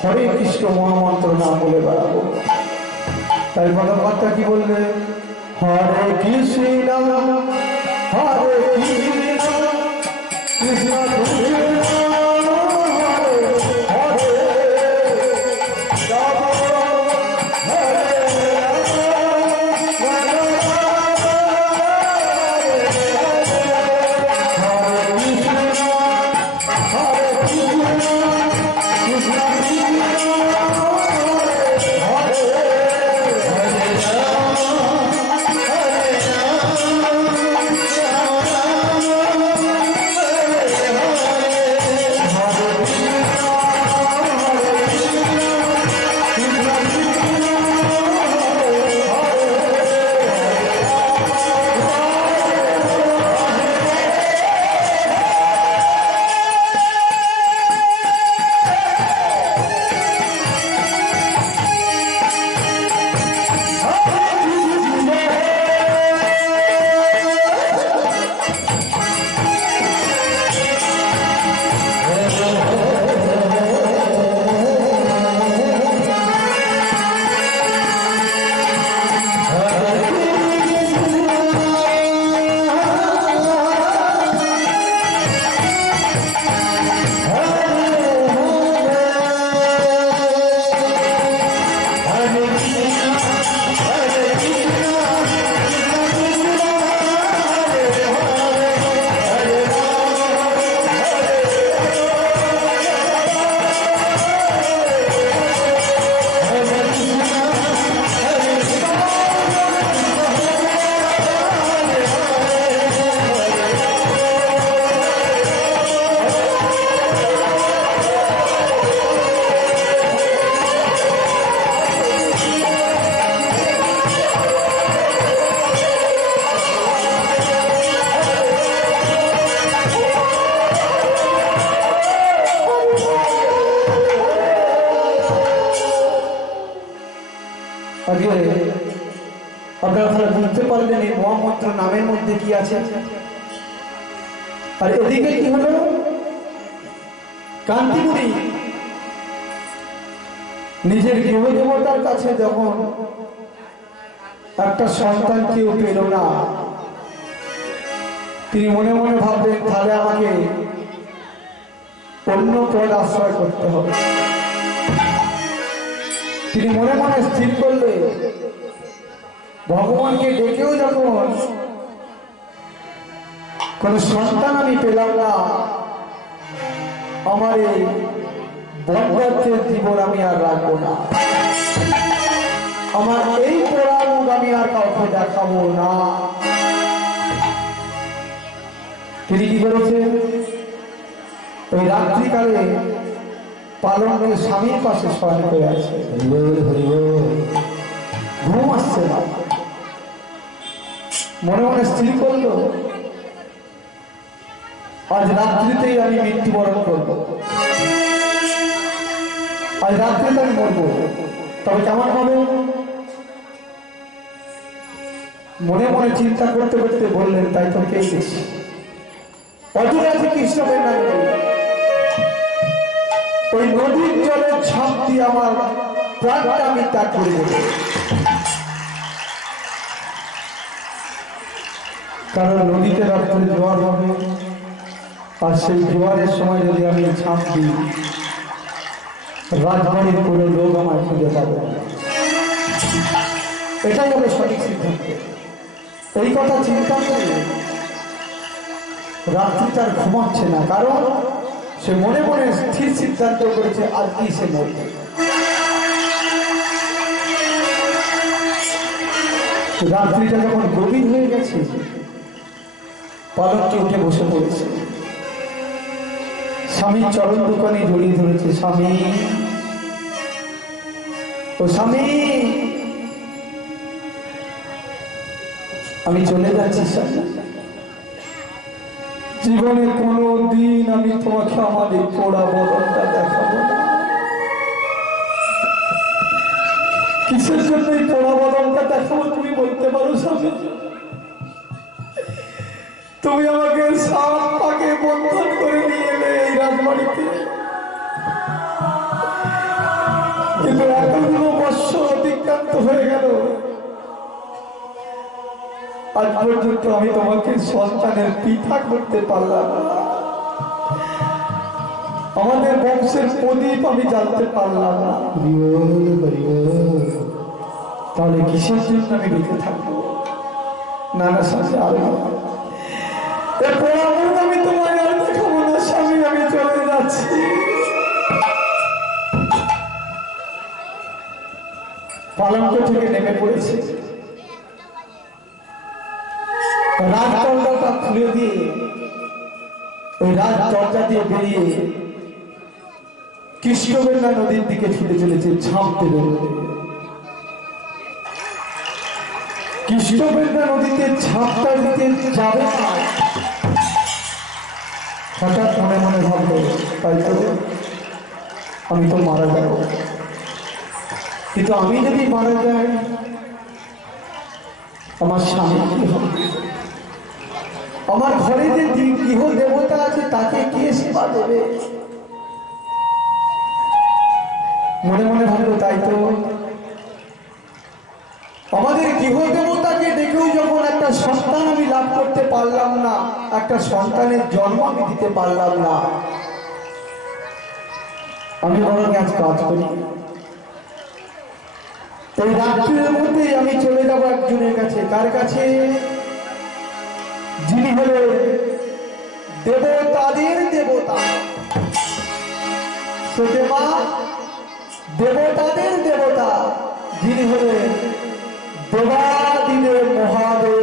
হরে কৃষ্ণ মহামন্ত্র নাম বলে বেড়াবো। তাই ভগবানটা কি বলবে, হরে কৃষ্ণ হরে কৃষ্ণ কৃষ্ণ আজকে আপনারা তাহলে বুঝতে পারলেন এই মহামন্ত্র নামের মধ্যে কি আছে। আর এদিকে কি হলো, কান্তিমুনি নিজের গৃহদেবতার কাছে যখন একটা সন্তান কেউ পেল না, তিনি মনে মনে ভাবলেন তাহলে আমাকে অন্য পদ আশ্রয় করতে হবে। তিনি মনে মনে স্থির করলে ভগবানকে ডেকেও যখন কোন সন্তান আমি পেলাম না, আমার এই বনরাজ্যের জীবন আমি আর রাখবো না, আমার এই পোড়ামুখ আমি আর কাউকে দেখাবো না। তিনি কি করেছেন, ওই রাত্রিকালে পালঙ্কের স্বামীর পাশে শয়ন করে আছে, ঘুম আসছে না। মনে মনে স্থির করলো আজ রাত্রিতেই আমি মৃত্যুবরণ করব, আজ রাত্রিতে আমি মরবো, তবে কেমন হবে। মনে মনে চিন্তা করতে করতে বললেন তাই তো পেয়ে গেছি, অদূরে আছে কৃষ্ণের নদী, ওই নদীর জলের ঝাঁপ দিয়ে আমার প্রাণটা আমি ত্যাগ করে দেব। কারণ নদীতে রাত্রে জোয়ার হবে, আর সেই জোয়ারের সময় যদি আমি ঝাঁপ দিই, রাজবাড়ির কোনো লোক আমার খুঁজে পাবে না। এটাই হবে সঠিক সিদ্ধান্ত। এই কথা চিন্তা করে রাত্রি তার ঘুমাচ্ছে না, কারণ সে মনে মনে স্থির সিদ্ধান্ত করেছে আর কি সে মরবে। রাত্রিটা যখন গভীর হয়ে গেছে, পালকটি উঠে বসে পড়েছে, স্বামীর চরণ দোকানে জড়িয়ে ধরেছে। স্বামী, ও স্বামী, আমি চলে যাচ্ছি স্বামী, জীবনে কোনো দিন আমি তোমাকে আমার এই পোড়া বদনটা দেখাবো না। কিসের জন্য এই পোড়া বদনটা দেখাবো তুমি বলতে পারো স্বামী? তুমি আমাকে সাত পাকে বন্ধন করে নিয়ে এলে এই রাজবাড়িতে, কিন্তু এতগুলো বৎসর অতিক্রান্ত হয়ে গেল, আজ পর্যন্ত আমি তোমাকে সন্তানের পিতা করতে পারলাম না, আমাদের বংশের প্রদীপ আমি জানতে পারলাম না। তাহলে কিসের জন্য আমি বেঁচে থাকবো? নানা সাথে আলো আমি তোমায় আর দেখাবো না স্বামী, আমি চলে যাচ্ছি। পালঙ্ক থেকে নেমে পড়েছে, রাজ দরজাটা খুলে দিয়ে ওই রাজ দরজা দিয়ে বেরিয়ে কৃষ্ণবেন্দা নদীর দিকে ছুটে চলেছে ঝাঁপ দেবে। কৃষ্ণবেন্দা নদীতে ঝাঁপটা দিতে যাবে না, হঠাৎ মনে মনে ভাবলো তাই তো আমি তো মারা যাব, কিন্তু আমি যদি মারা যাই আমার স্বামী কি হবে, আমার ঘরে যে গৃহ দেবতা আছে তাকে কে সেবা দেবে। মনে মনে ভাবলো তাই তো আমাদের গৃহ দেবতাকে দেখেও যখন একটা সন্তান আমি লাভ করতে পারলাম না, একটা সন্তানের জন্ম আমি দিতে পারলাম না, আমি বরং আজ কাজ করি, এই রাত্রির মধ্যে আমি চলে যাবো একজনের কাছে। কার কাছে? যিনি হলেন দেবতাদের দেবতা, দেবতাদের দেবতা, যিনি হলেন দেবাদিদেব মহাদেব।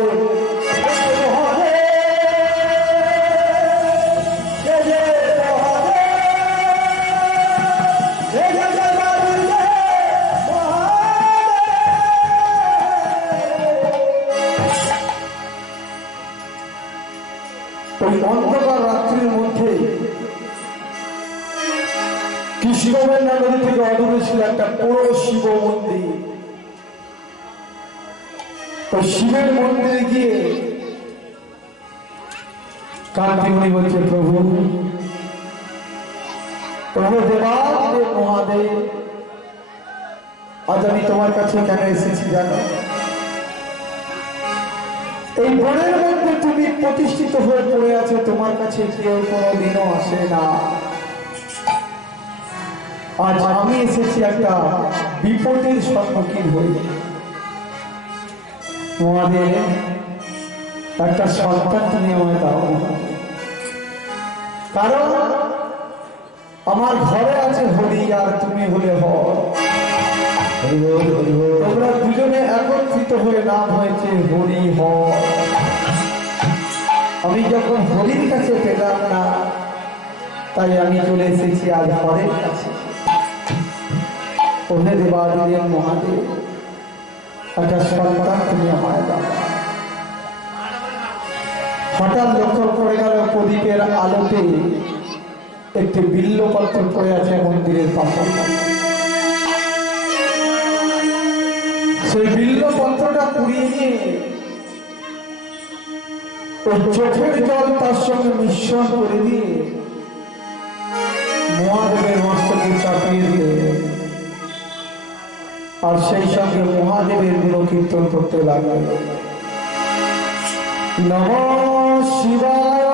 ওই অন্ধকার রাত্রির মধ্যে কৃষ্ণবেন্দা নদী থেকে অদূরে ছিল একটা পুরো শিব মন্দির। ওই শিবের মন্দিরে গিয়ে কান্তিমণি বলছে, প্রভু প্রভু দেবাদেব মহাদেব, আজ আমি তোমার কাছে কেন এসেছি জানো? এই বনের মধ্যে তুমি প্রতিষ্ঠিত হয়ে পড়ে আছো, তোমার কাছে কেউ কোনোদিনও আসে না। আজ আমি এসেছি একটা বিপদের সম্মুখীন হয়ে। মহাদেব, একটা সন্তান তুমি আমায় দাও, কারণ আমার ঘরে আছে হরি আর তুমি হলে হর। তোমরা দুজনে একত্রিত হয়ে নাম হয়েছে হরি হর। আমি যখন হরির কাছে পেলাম না, তাই আমি চলে এসেছি আজ হরের কাছে। ওহে দেবাদিদেব মহাদেব, একটা সন্তান তুমি আমায় দাও। হঠাৎ লক্ষ্য করে গেল প্রদীপের আলোতে একটি বিল্লপত্র পড়ে আছে মন্দিরের পাশে। সেই বিল্লপত্রটা কুড়িয়ে নিয়ে ওই চোখের জল তার সঙ্গে মিশ্রণ করে দিয়ে মহাদেবের মস্তকে চাপিয়ে দিয়ে আর সেই সঙ্গে মহাদেবের গুণকীর্তন করতে লাগল। নমঃ শিবায়,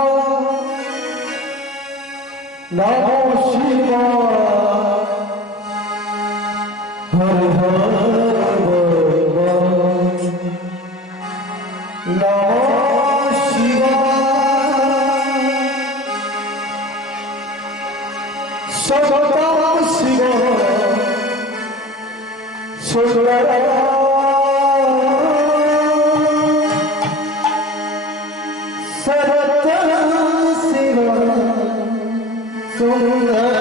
নমঃ শিবায়, হর হর নমঃ শিবায়, সততম শিব সুন্দর সতত শিব সুন্দর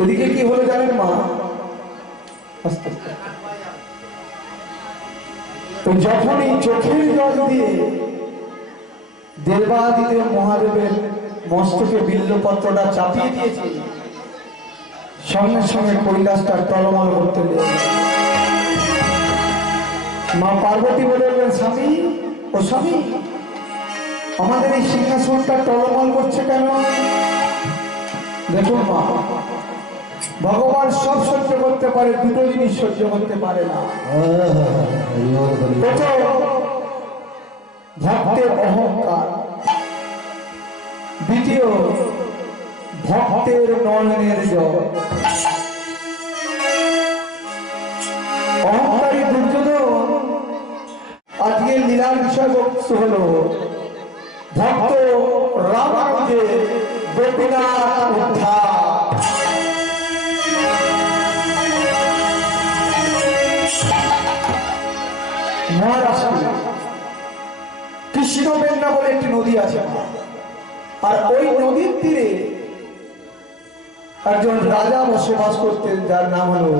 এদিকে কি হলো জানেন মা? আস্তে আস্তে যখনই চোখের জল দিয়ে দেবাদিদেব মহাদেবের মস্তকে বিল্লপত্রটা চাপিয়ে দিয়েছে, সঙ্গে সঙ্গে কৈলাসটা টলমল করতে লেগে। মা পার্বতী বললেন, স্বামী ও স্বামী, আমাদের এই সিংহাসনটা টলমল করছে কেন? দেখুন মা, ভগবান সব সহ্য করতে পারে, দুটো জিনিস সহ্য করতে পারে না। ভক্তের অহংকার, দ্বিতীয় ভক্তের নয়নের জল। অহংকারী দুর্যোধন আজকে লীলার বিষয়বস্তু হলো ভক্ত রামানুজের গোপীনাথ উদ্ধার। মহারাষ্ট্রে কৃষ্ণবেন্না বলে একটি নদী আছে, আর ওই নদীর তীরে একজন রাজা বসবাস করতেন, যার নাম হলো,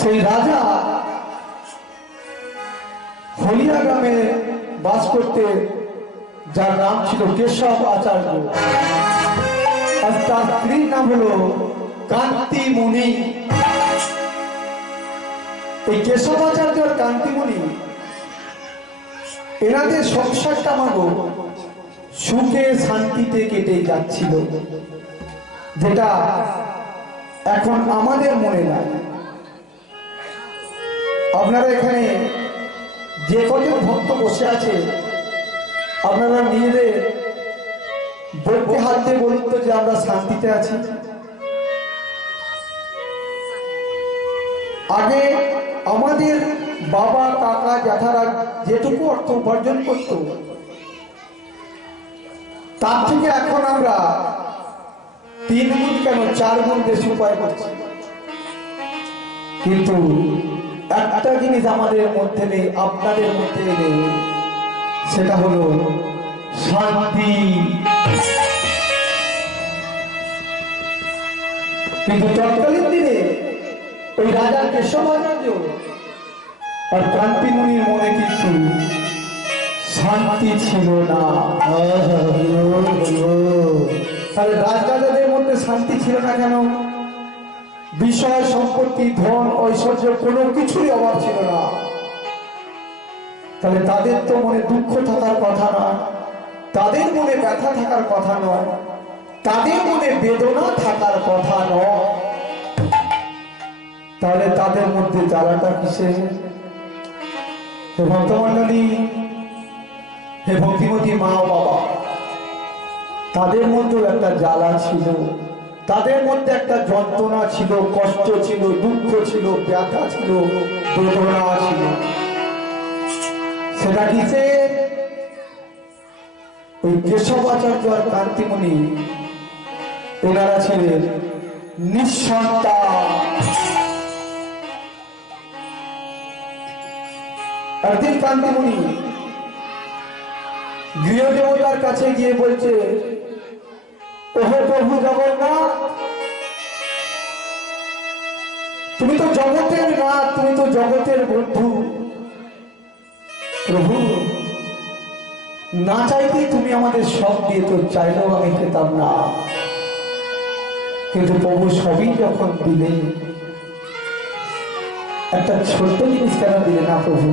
সেই রাজা হলিয়া গ্রামে বাস করতেন, যার নাম ছিল কেশব আচার্য, আর তার স্ত্রীর নাম হলো কান্তিমণি। এই কেশবাচার্য আর কান্তিমণি, এনাদের সংসারটা মাগো সুখে শান্তিতে কেটে যাচ্ছিল, যেটা এখন আমাদের মনে নাই। আপনারা এখানে যে কজন ভক্ত বসে আছে, আপনারা নিজেদের বলতে হাত দিয়ে বলুন তো যে আমরা শান্তিতে আছি। আগে আমাদের বাবা কাকা জ্যাঠারা যেটুকু অর্থ উপার্জন করত, তার থেকে এখন আমরা 3 গুণ কেন 4 গুণ বেশি উপায় করছি। কিন্তু একটা জিনিস আমাদের মধ্যে নেই, আপনাদের মধ্যে নেই, সেটা হলো শান্তি। কিন্তু তৎকালীন দিনে ওই রাজা কেশবাচার্য আর কান্তিমণির মনে কিন্তু শান্তি ছিল না। তাহলে রাজরাজাদের মধ্যে শান্তি ছিল না কেন? বিষয় সম্পত্তি, ধন, ঐশ্বর্য কোনো কিছুরই অভাব ছিল না। তাহলে তাদের তো মনে দুঃখ থাকার কথা নয়, তাদের মনে ব্যথা থাকার কথা নয়, তাদের মনে বেদনা থাকার কথা নয়। তাহলে তাদের মধ্যে জ্বালাটা কিসে? হে ভক্তমণ্ডলী, হে ভক্তিমতী মা ও বাবা, তাদের মধ্যেও একটা জ্বালা ছিল, তাদের মধ্যে একটা যন্ত্রণা ছিল, কষ্ট ছিল, দুঃখ ছিল, ব্যথা ছিল, বেদনা ছিল। সেটা কিসে? ওই কেশবাচার্য আর কান্তিমণি, এনারা ছিলেন নিঃসন্তান। একদিন কান্তিমণি গৃহদেবতার কাছে গিয়ে বলছে, ওহে প্রভু জগন্নাথ, তুমি তো জগতের নাথ, তুমি তো জগতের বন্ধু। প্রভু, না চাইতেই তুমি আমাদের সব দিয়ে, তো চাইলেও আমি পেতাম না, কিন্তু প্রভু সবই যখন দিলে, একটা ছোট্ট জিনিস কেন দিলে না প্রভু?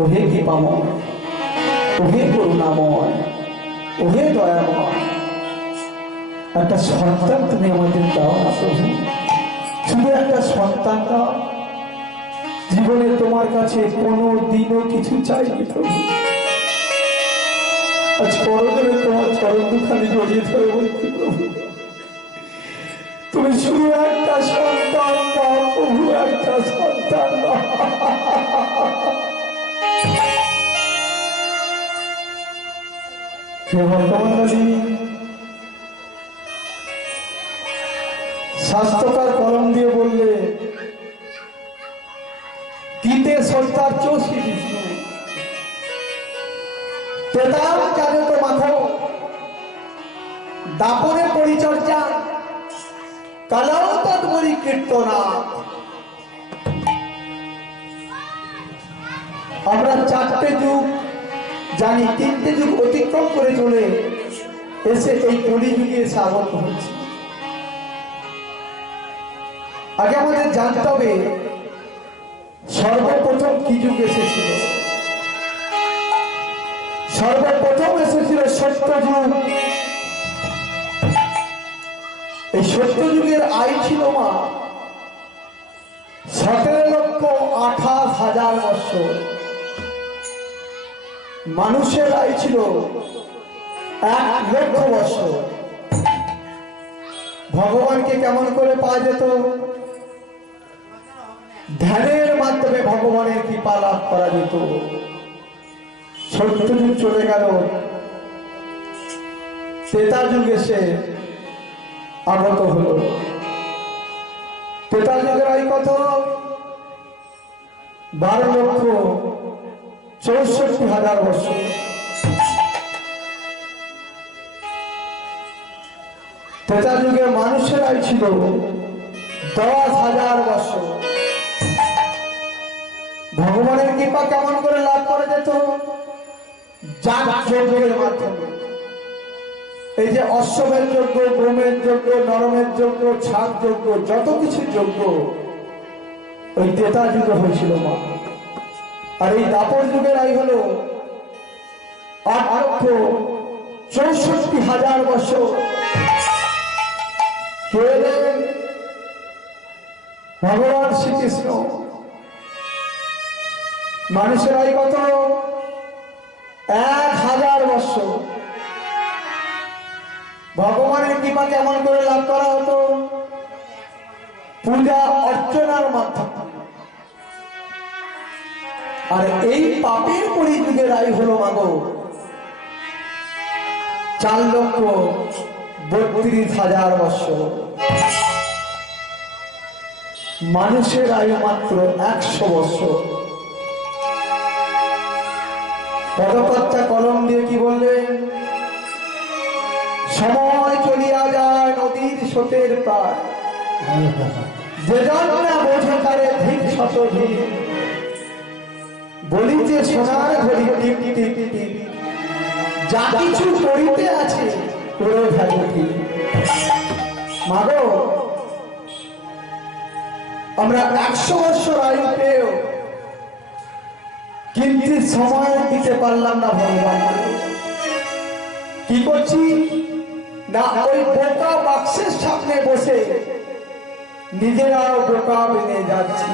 ওহে কৃপাময়, ওহে করুণাময়, ওহে দয়াময়, একটা সন্তান তুমি আমাদের দাও না প্রভু, শুধু একটা সন্তান দাও। জীবনে তোমার কাছে কোনো দিনও কিছু চাইনি প্রভু, আজ পরদিনে তোমার চরণ দুখানি জড়িয়ে ধরে বলছি প্রভু, তুমি শুধু একটা সন্তান দাও প্রভু, একটা সন্তান দাও। স্বাস্থ্যকার কলম দিয়ে বললে, গীতে সত্তার চৌষি বিষ্ণু তেতাম জানে তো মাখো দাপরে পরিচর্যা কালাও তৎপরি কীর্তনা। আমরা 4টে যুগ জানি, 3টে যুগ অতিক্রম করে চলে এসে এই কলিযুগে এসে আগত হচ্ছে। আগে আমাদের জানতে হবে সর্বপ্রথম কি যুগ এসেছিল। সর্বপ্রথম এসেছিল সত্য যুগ। এই সত্য যুগের আয়ু ছিল মা 17,28,000 বছর। মানুষের আয়ু ছিল 1,00,000 বছর। ভগবানকে কেমন করে পাওয়া যেত? ধ্যানের মাধ্যমে ভগবানের কৃপা লাভ করা যেত। সত্য যুগ চলে গেল, ত্রেতা যুগ এসে আগত হলো। ত্রেতা যুগের আয়ু কত? 12,64,000 বছর। ত্রেতা যুগে মানুষের আয়ু ছিল 10,000 বছর। ভগবানের কৃপা কেমন করে লাভ করা যেত? যজ্ঞের মাধ্যমে। এই যে অশ্বমের যজ্ঞ, ব্রহ্মের যজ্ঞ, নরমের যজ্ঞ, ছাগ যজ্ঞ, যত কিছু যজ্ঞ ওই ত্রেতা যুগে হয়েছিল মা। আর এই দাপর যুগের আয়ু হলো 8,64,000 বছর। কে এলেন? ভগবান শ্রীকৃষ্ণ। মানুষের আয়ু কত? 1,000 বছর। ভগবানের কৃপা কেমন করে লাভ করা হতো? পূজা অর্চনার মাধ্যমে। আর এই পাপের কলিযুগের আয়ু হলো মাগো 4,32,000 বছর। মানুষের আয়ু মাত্র 100 বছর। পদকর্তা কলম দিয়ে কি বললেন? সময় চলিয়া যায় নদীর স্রোতের প্রায়, যে জন্মে বোঝে তারে ঠিক শতধিক। বলি যে সোনার ঘড়ি টিপ টিপ টিপ, যা কিছু করিতে আছে করে ফেলো কি। মাগো আমরা 100 বছর আয়ু পেয়েও কিন্তু সময় দিতে পারলাম না ভগবান। কি করছি না, ওই বোকা বাক্সের সামনে বসে নিজেরাও বোকা বেনে যাচ্ছি।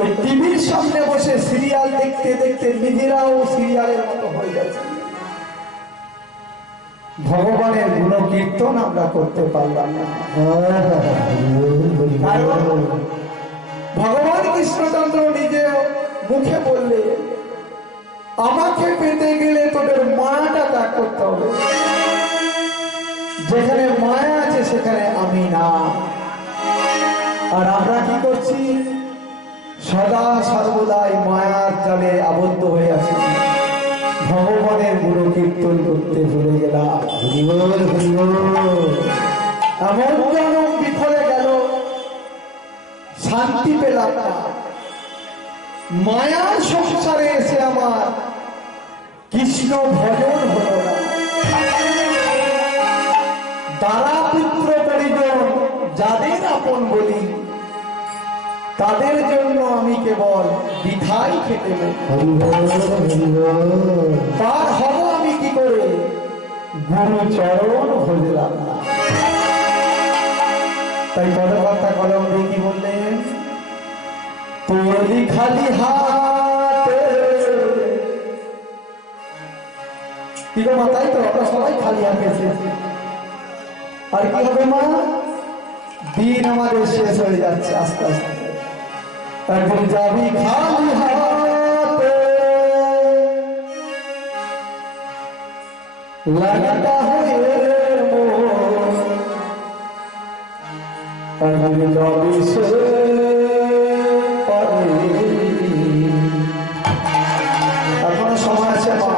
ওই টিভির সামনে বসে সিরিয়াল দেখতে দেখতে নিজেরাও সিরিয়ালের মতো হয়ে যাচ্ছে। ভগবানের গুণ কীর্তন আমরা করতে পারলাম না। ভগবান কৃষ্ণচন্দ্র নিজে মুখে বললে, আমাকে পেতে গেলে তোদের মায়াটা ত্যাগ করতে হবে। যেখানে মায়া আছে সেখানে আমি না। আর আমরা কি করছি? সদা সর্বদাই মায়ার জালে আবদ্ধ হয়ে আছি। ভগবানের গুণ কীর্তন করতে ভুলে গেলাম। এমন জনম বিফলে গেল, শান্তি পেলাম না। মায়ার সংসারে এসে আমার কৃষ্ণ ভজন হলো না। দ্বারা পুত্র পরিজন যাদের আপন বলি, তাদের জন্য আমি কেবল বিধাই খেতে তার হব আমি কি করে? গুরু চরণ ভজলাম না। তাই পদকর্তা কলম দিয়ে কি বললেন? তোলি খালি হাতে। কি গো মা, তাই তো আমরা সবাই খালি হাতে এসেছি। আর কি হবে মা? দিন আমাদের শেষ হয়ে যাচ্ছে আস্তে আস্তে। এখন যাবি খালি হাতে, লাগা হয়ে এখন যাবি সে এখনো সময় আছে মা।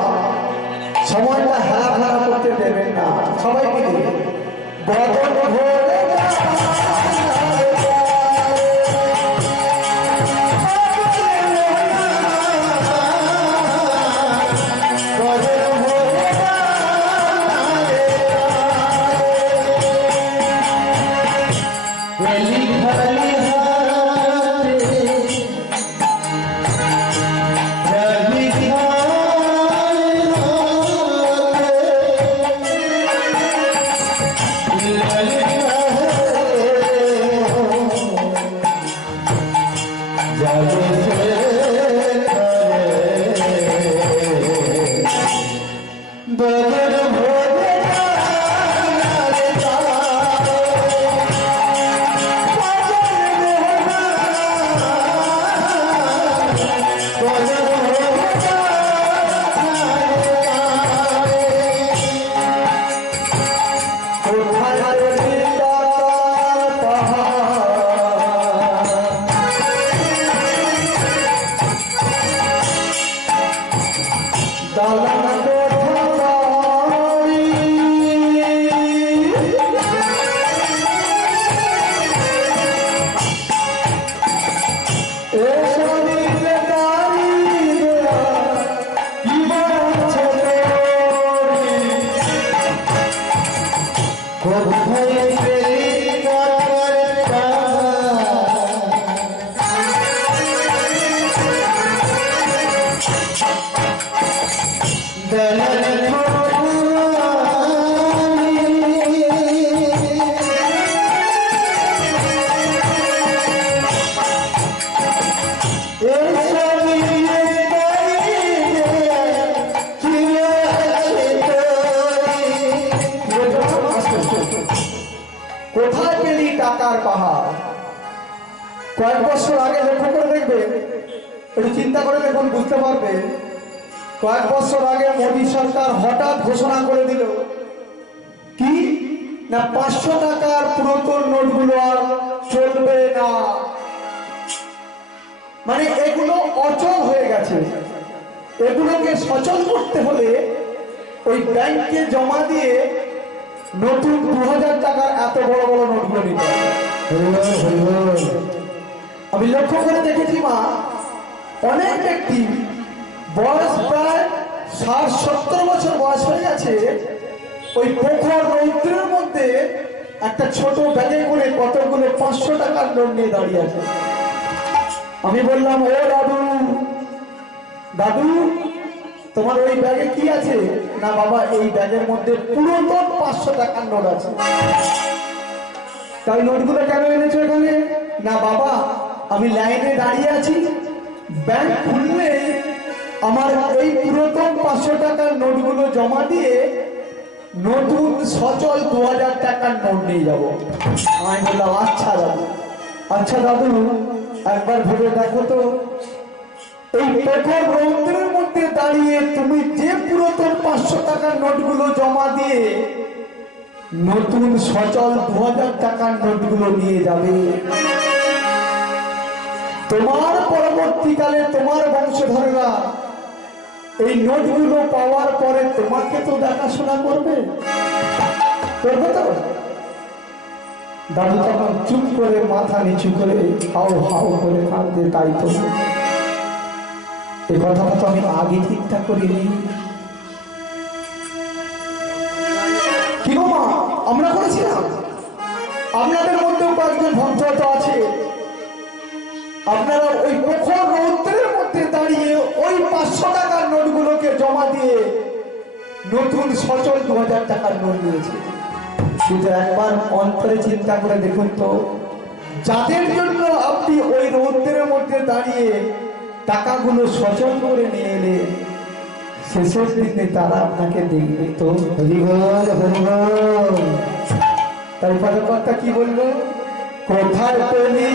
কোথায় পেলি টাকার পাহাড়? কয়েক বছর আগে লক্ষ্য করে দেখবে, একটু চিন্তা করে দেখুন, বুঝতে পারবে। কয়েক বছর আগে মোদী সরকার হঠাৎ ঘোষণা করে দিল কি না 500 টাকার পুরাতন নোটগুলো আর চলবে না। মানে এগুলো অচল হয়ে গেছে। এগুলোকে সচল করতে হলে ওই ব্যাংকে জমা দিয়ে নতুন 2000 টাকার এত বড় বড় নোটগুলো নিতে হবে। আমি লক্ষ্য করে দেখেছি মা, অনেক ব্যক্তি বয়স প্রায় 60-70 বছর বয়স হয়ে গেছে, ওই প্রখর রৌদ্রের মধ্যে একটা ছোট ব্যাগে করে কতগুলো 500 টাকার নোট নিয়ে দাঁড়িয়ে আছে। আমি বললাম, ও দাদু দাদু তোমার ওই ব্যাগে কি আছে? না বাবা, এই ব্যাগের মধ্যে পুরাতন 500 টাকার নোট আছে। তাই নোটগুলো কেন এনেছো এখানে? না বাবা, আমি লাইনে দাঁড়িয়ে আছি, ব্যাংক খুললে আমার এই পুরাতন 500 টাকার নোটগুলো জমা দিয়ে নতুন সচল 2000 টাকার নোট নিয়ে যাব। আমি বললাম, আচ্ছা দাদু, আচ্ছা দাদু, একবার ভেবে দেখো তো, এই প্রখর রৌদ্রের মধ্যে দাঁড়িয়ে তুমি যে পুরাতন 500 টাকার নোটগুলো জমা দিয়ে নতুন সচল 2000 টাকার নোটগুলো নিয়ে যাবে, তোমার পরবর্তীকালে তোমার বংশধরেরা এই নোটগুলো পাওয়ার পরে তোমাকে তো দেখাশোনা করবে, করবে তো? দাদু তখন চুপ করে মাথা নিচু করে হাও হাও করে কাঁদতে, তাই তো এই কথাটা তো আমি আগে ঠিকঠাক করিনি। কি গো মা, আমরা করেছিলাম? আপনাদের মধ্যেও কয়েকজন ভক্ত তো আছে, আপনারা ওই প্রখর রৌদ্রের মধ্যে দাঁড়িয়ে ওই 500 টাকার নোটগুলোকে জমা দিয়ে নতুন সচল 2000 টাকার নোট নিয়েছে। কিন্তু একবার অন্তরে চিন্তা করে দেখুন তো, যাদের জন্য আপনি ওই রৌদ্রের মধ্যে দাঁড়িয়ে টাকাগুলো সচল করে নিয়ে এলে, শেষের দিনে তারা আপনাকে দেখবে তো। হরিবল হরিবল। তাই পদকর্তা কি বললো? কোথায় পেলি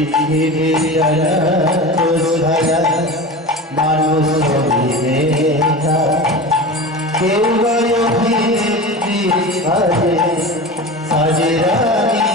পৃথিবীর ছায়া মানুষ নেতা কেউ অভিনেত্রী সাজে সাজে রানী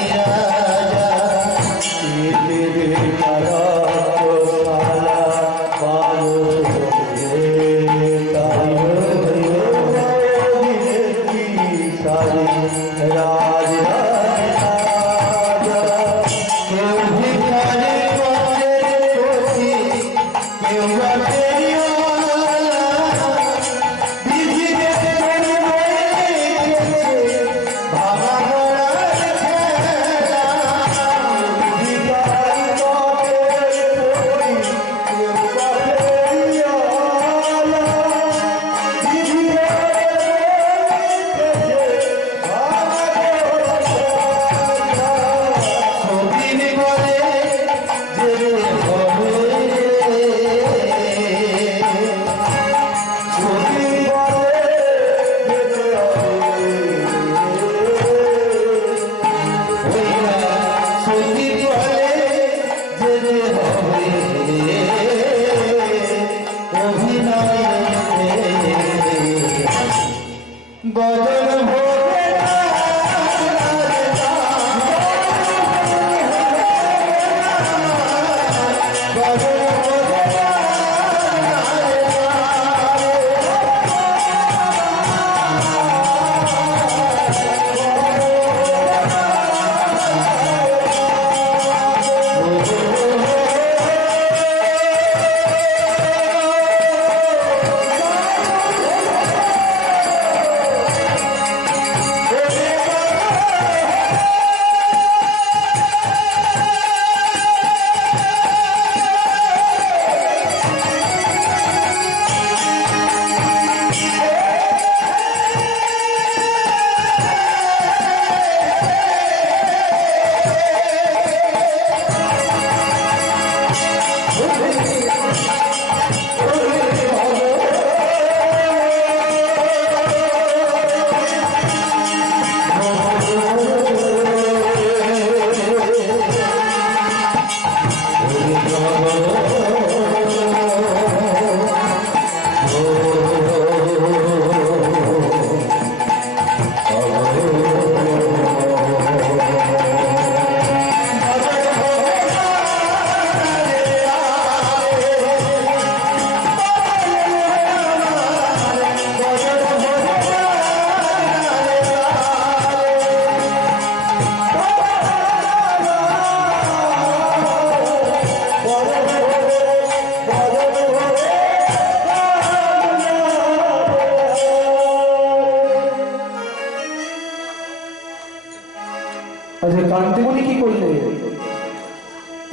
রাজা কান্তিমণি কি করলে?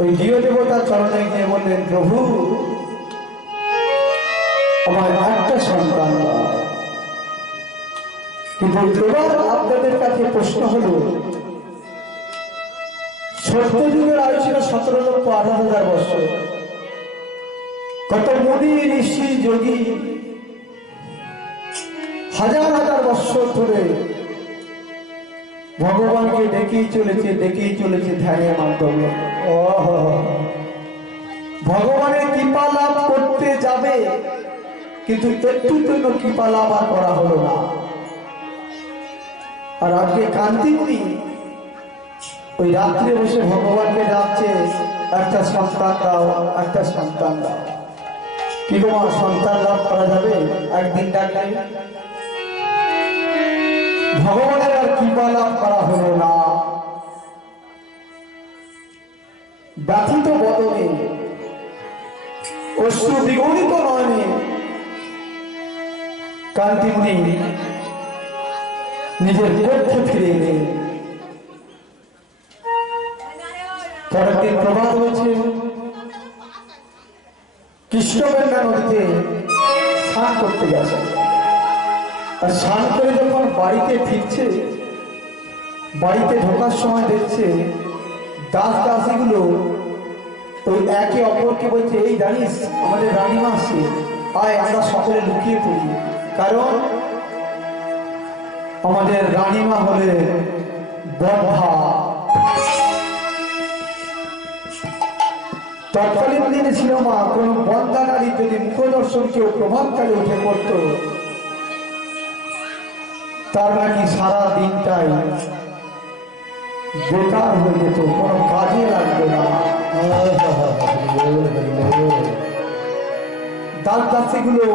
ওই গৃহ দেবতার চরণে গিয়ে বললেন, প্রভু আমার একটা সন্তান দাও। কিন্তু এবার আপনাদের কাছে প্রশ্ন হলো, সত্যযুগের আয়ু ছিল 17,18,000 বছর। কত মুনি ঋষি যোগী হাজার হাজার বছর ধরে ভগবানকে ডেকেই চলেছে ধ্যানের মাধ্যমে। ভগবানের কৃপা লাভ করতে যাবে, কিন্তু একটু জন্য কৃপা লাভ আর করা হলো না। আর আজকে কান্তিমণি ওই রাত্রে বসে ভগবানকে ডাকছে, একটা সন্তান দাও, একটা সন্তান দাও। কি তোমার সন্তান লাভ করা যাবে একদিন ডাকলে? ভগবানের আর কৃপা লাভ করা হলো না। ব্যথিত বদনে অশ্রু দ্বিগুণিত নয়নে কান্তিমণি নিজের কক্ষে ফিরে এলেন। পরের দিন প্রভাত হয়েছে, কৃষ্ণগঙ্গা নদীতে স্নান করতে গেছে। আর স্নান করে যখন বাড়িতে ফিরছে, বাড়িতে ঢোকার সময় দেখছে দাস দাসীগুলো ওই একে অপরকে বলছে, এই জানিস আমাদের রানীমা আসছে, আয় আমরা সকলে লুকিয়ে পড়ি। কারণ আমাদের রানীমা হলে বদ্ধা। তৎকালীন দিনে ছিল মা কোন বন্দা নারী যদি মুখদর্শন কেউ প্রভাবকালে উঠে পড়ত, তার নাকি সারা দিনটাই বেকার হয়ে যেত, কোনো কাজে লাগবে না। দাস দাসীগুলো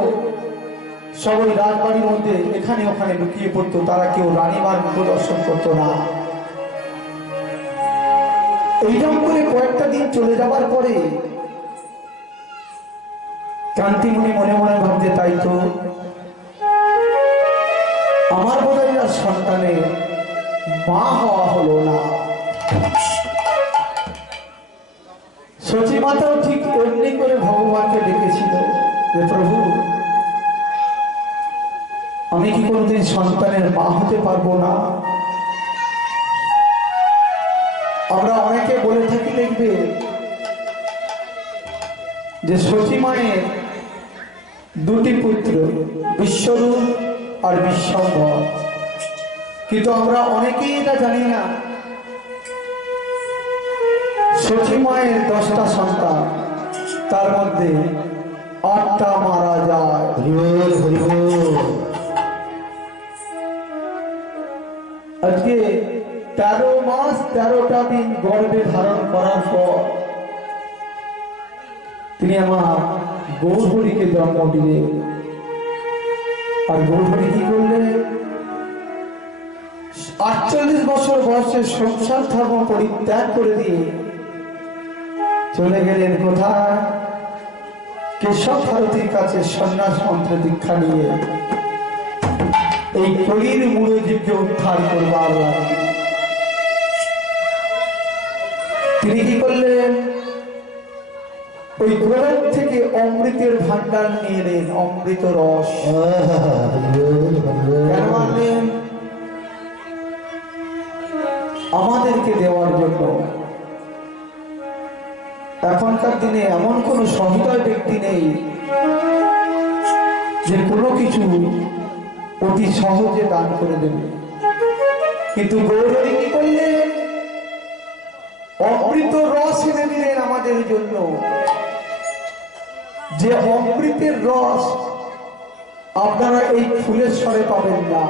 সবাই রাজবাড়ির মধ্যে এখানে ওখানে লুকিয়ে পড়তো, তারা কেউ রানীমার মুখদর্শন করতো না। এইরকম করে কয়েকটা দিন চলে যাবার পরে কান্তিমণি মনে মনে ভাবতে, তাই তো আমার বোধহয় আর সন্তানের মা হওয়া হলো না। সচী মাতাও ঠিক এমনি করে ভগবানকে ডেকেছিল যে প্রভু, আমি কি কোনোদিন সন্তানের মা হতে পারবো না? আমরা অনেকে বলে থাকি, দেখবে যে সতী মায়ের দুটি পুত্র, বিশ্বরূপ আর বিশ্বম্ভর, কিন্তু আমরা অনেকেই এটা জানি না সতী মায়ের 10টা সন্তান, তার মধ্যে 8টা মারা যায়। আজকে 13 মাস 13টা দিন গর্ভে ধারণ করার পর তিনি আমার গৌরহরিকে জন্ম দিলেন। আর গৌরহরি কি করলেন? 48 বছর বয়সে সংসার ধর্ম পরিত্যাগ করে দিয়ে চলে গেলেন কোথায়? কেশব ভারতীর কাছে সন্ন্যাস মন্ত্র দীক্ষা নিয়ে এই কলির মূল জীবকে উদ্ধার করবার লাগে। তিনি কি করলেন? ওই গোলক থেকে অমৃতের ভান্ডার নিয়ে এলেন, অমৃত রস। কেন আনলেন? আমাদেরকে দেওয়ার জন্য। এখনকার দিনে এমন কোন সহৃদয় ব্যক্তি নেই যে কোনো কিছু অতি সহজে দান করে দেবে, কিন্তু গৌরহরি কি করলেন? অমৃত রস এনে দিলেন আমাদের জন্য, যে অমৃতের রস আপনারা এই ফুলের স্বরে পাবেন না,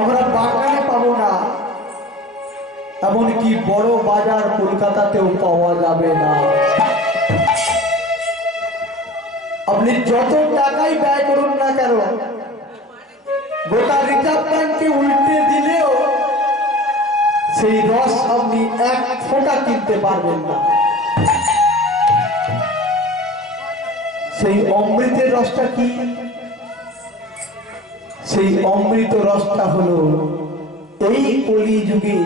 আমরা বাগানে পাবো না, এমনকি বড় বাজার কলকাতাতেও পাওয়া যাবে না। আপনি যত টাকাই ব্যয় করুন না কেন, গোটা রিজার্ভ ব্যাংকে উল্টে দিলেও সেই রস আপনি 1 ফোঁটা কিনতে পারবেন না। সেই অমৃতের রসটা কি? সেই অমৃত রসটা হলো এই কলি যুগে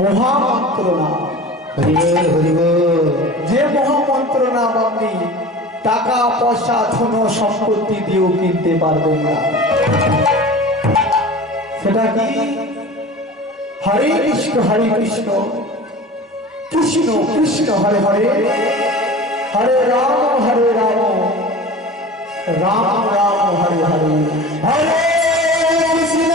মহামন্ত্র নাম। যে মহামন্ত্র নাম আপনি টাকা পয়সা ধন সম্পত্তি দিয়েও কিনতে পারবেন না। সেটা কি? হরে কৃষ্ণ কৃষ্ণ কৃষ্ণ হরে হরে, হরে রাম রাম রাম হরে হরে, হরে কৃষ্ণ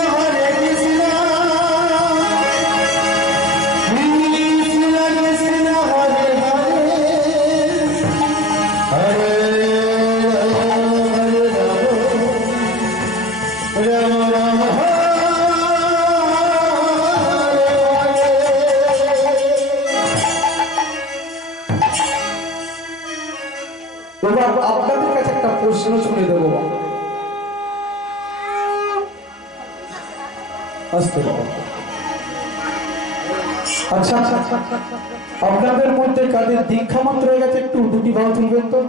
কৃষ্ণ কৃষ্ণ হরে হরে, হরে রাম রাম রাম এবার আপনাদের কাছে একটা প্রশ্ন শুনে দেব। আচ্ছা, আপনাদের মধ্যে কাদের দীক্ষা মন্ত্র হয়ে গেছে একটু দুটি ভাব তুলবেন তো।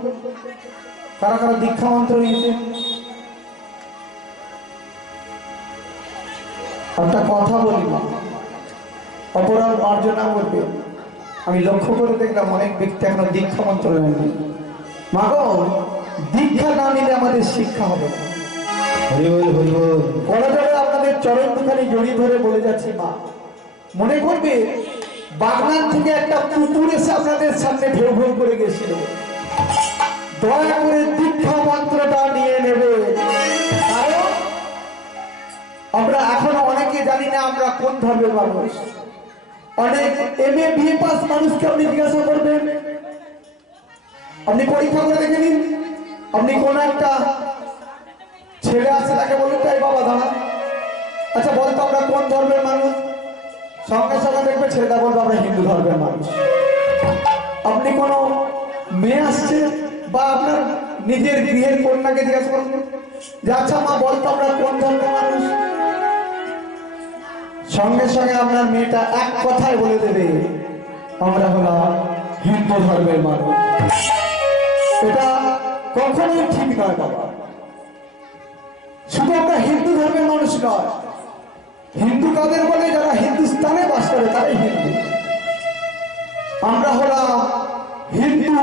কারা কারা দীক্ষা মন্ত্র নিয়েছে? একটা কথা বলি, অপরাধ মার্জনা করবে। আমি লক্ষ্য করে দেখলাম অনেক ব্যক্তি এখনো দীক্ষা মন্ত্র নেয়নি। মাগো, দীক্ষা না নিলে আমাদের শিক্ষা হবে না। আপনাদের চরণ দুখানি জড়িয়ে ধরে বলে যাচ্ছি, মা মনে করবে বাগনান থেকে একটা কুকুর এসে আপনাদের সামনে ঢেউ ঢেউ করে গেছিল, দয়া করে দীক্ষা মন্ত্রটা নিয়ে নেবে। কারণ আমরা এখনো অনেকে জানি না আমরা কোন ধর্মের মানুষ। অনেক এমএ বিএ পাস মানুষকে আপনি জিজ্ঞাসা করবেন, আপনি পরীক্ষা করে দেখে নিন, আপনি কোন একটা ছেলে আছে তাকে বলুন তাই বাবা দাঁড়া, আচ্ছা বলতো আমরা কোন ধর্মের মানুষ, সঙ্গে সঙ্গে দেখবে ছেলেটা বলবো আমরা হিন্দু ধর্মের মানুষ। আপনি কোনো মেয়ে আসছে বা আপনার নিজের গৃহের কন্যাকে জিজ্ঞাসা করুন যে আচ্ছা মা বলতো আমরা কোন ধর্মের মানুষ, সঙ্গে সঙ্গে আপনার মেয়েটা এক কথায় বলে দেবে আমরা হলাম হিন্দু ধর্মের মানুষ। এটা কখনোই ঠিক নয় বাবা। শুধু আমরা হিন্দু ধর্মের মানুষ নয়, হিন্দু কাদের বলে যারা হিন্দুস্তানে বাস করে তারাই হিন্দু। আমরা হলাম হিন্দু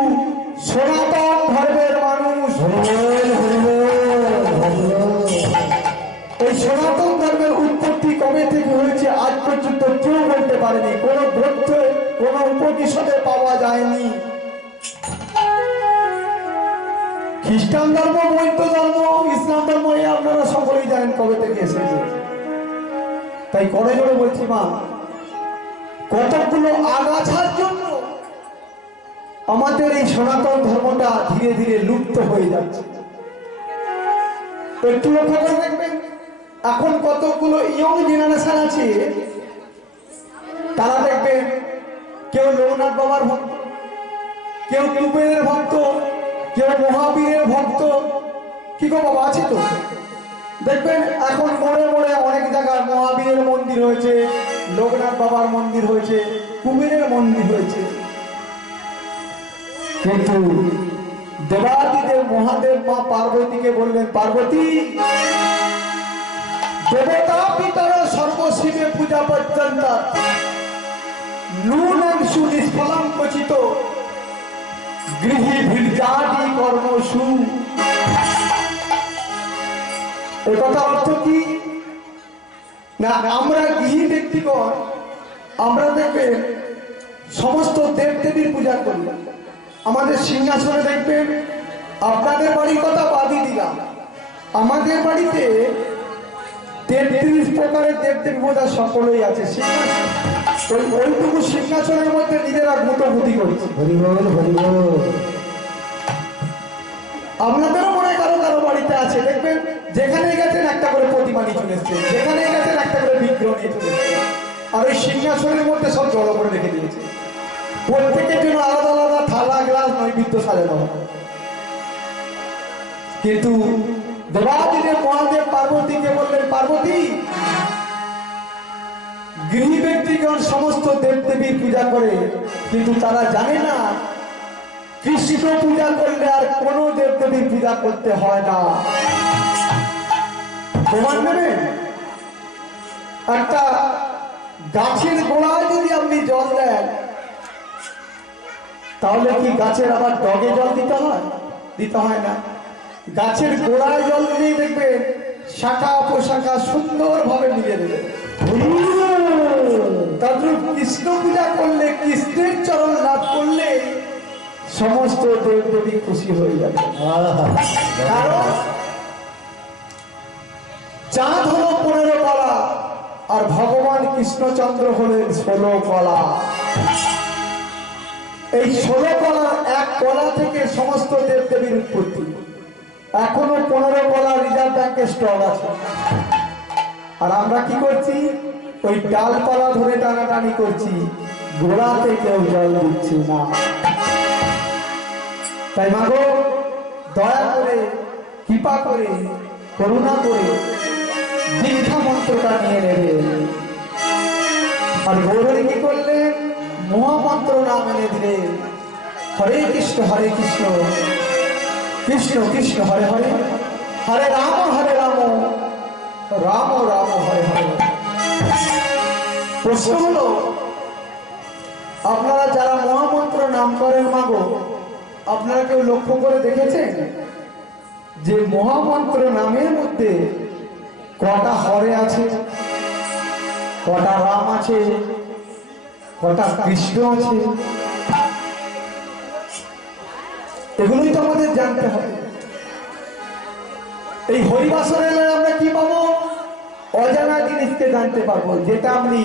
সনাতন ধর্মের মানুষ। এই সনাতন ধর্মের উৎপত্তি কবে থেকে হয়েছে আজ পর্যন্ত কেউ বলতে পারেনি, কোন গ্রন্থে কোন উপনিষদে পাওয়া যায়নি। খ্রিস্টান ধর্ম, বৌদ্ধ ধর্ম, ইসলাম ধর্ম এই আপনারা সকলেই জানেন কবে থেকে এসেছে। তাই করে জোরে বলছি মা, কতগুলো আগাছার জন্য আমাদের এই সনাতন ধর্মটা ধীরে ধীরে লুপ্ত হয়ে যাচ্ছে। একটু লক্ষ্য করে দেখবেন এখন কতগুলো ইয়ং জেনারেশন আছে, তারা দেখবেন কেউ লোকনাথ বাবার ভক্ত, কেউ কুবেরের ভক্ত, কেউ মহাবীরের ভক্ত। কি গো বাবা আছে তো? দেখবেন এখন মোড়ে মোড়ে অনেক জায়গায় মহাবীরের মন্দির হয়েছে, লোকনাথ বাবার মন্দির হয়েছে, কুবেরের মন্দির হয়েছে। কিন্তু দেবাদিদেব মহাদেব মা পার্বতীকে বললেন পার্বতী দেবতা পিতর সর্বশিবে পূজা পর্যন্ত নুনংশু নিষ্ফলং কচিত গৃহী ভির্জাটি কর্মসু। এ কথা অর্থ কি না, আমরা গৃহী ব্যক্তিগণ আমরা দেখবেন সমস্ত দেবদেবীর পূজা করি। আমাদের সিংহাসনে দেখবেন, আপনাদের বাড়ির কথা বাদই দিলাম, আমাদের বাড়িতে 33 প্রকারের দেবদেবী পূজা সকলেই আছে। ওইটুকু সিংহাসনের মধ্যে নিজেরা গুটি করছে। আপনাদেরও মনে কারো কারো বাড়িতে আছে, দেখবেন যেখানে গেছেন একটা করে প্রতিমা নিয়ে চলে এসছে, যেখানে গেছেন একটা করে বিগ্রহ নিয়ে চলে এসছে, আর ওই সিংহাসনের মধ্যে সব জড়ো করে রেখে দিয়েছে। প্রত্যেকের জন্য আলাদা আলাদা থালা গ্লাস নৈবেদ্য সাজানো হবে। কিন্তু দেবাদিদেব মহাদেব পার্বতীকে বললেন পার্বতী গৃহী ব্যক্তিগণ সমস্ত দেবদেবীর পূজা করে, কিন্তু তারা জানে না কৃষ্ণ পূজা করলে আর কোনো দেবদেবীর পূজা করতে হয় না। প্রমাণ নেবেন, একটা গাছের গোড়ায় যদি আপনি জল দেন তাহলে কি গাছের আবার ডগে জল দিতে হয়? দিতে হয় না। গাছের গোড়ায় জল দিলেই দেখবেন শাখা উপশাখা সুন্দরভাবে মিলে দেবে। তারপর কৃষ্ণ পূজা করলে, কৃষ্ণের চরণ লাভ করলে সমস্ত দেবদেবী খুশি হয়ে যাবে। কারণ চাঁদ হলো 15 কলা আর ভগবান কৃষ্ণচন্দ্র হলেন 16 কলা। এই 16 কলার এক কলা থেকে সমস্ত দেবদেবীর উৎপত্তি। এখনো 15 কলা রিজার্ভ ব্যাংকে স্টক আছে, আর আমরা কি করছি? ওই ডালপালা ধরে টানাটানি করছি, গোড়াতে কেউ জল দিচ্ছি না। তাই মাগো দয়া করে, কৃপা করে, করুণা করে দীক্ষা মন্ত্রটা নিয়ে নেবে। আর গৌরী কি করলেন? মহামন্ত্র নাম এনে দিলেন, হরে কৃষ্ণ কৃষ্ণ কৃষ্ণ হরে হরে, হরে রাম রাম রাম হরে হরে। প্রশ্ন হলো, আপনারা যারা মহামন্ত্র নাম করেন মাগো, আপনারা কেউ লক্ষ্য করে দেখেছেন যে মহামন্ত্র নামের মধ্যে কটা হরে আছে, কটা রাম আছে, কটা কৃষ্ণ আছে? এগুলোই তো আমাদের জানতে হবে। এই হরিবাসরে আমরা কি পাবো? অজানা জিনিসকে জানতে পারবো, যেটা আপনি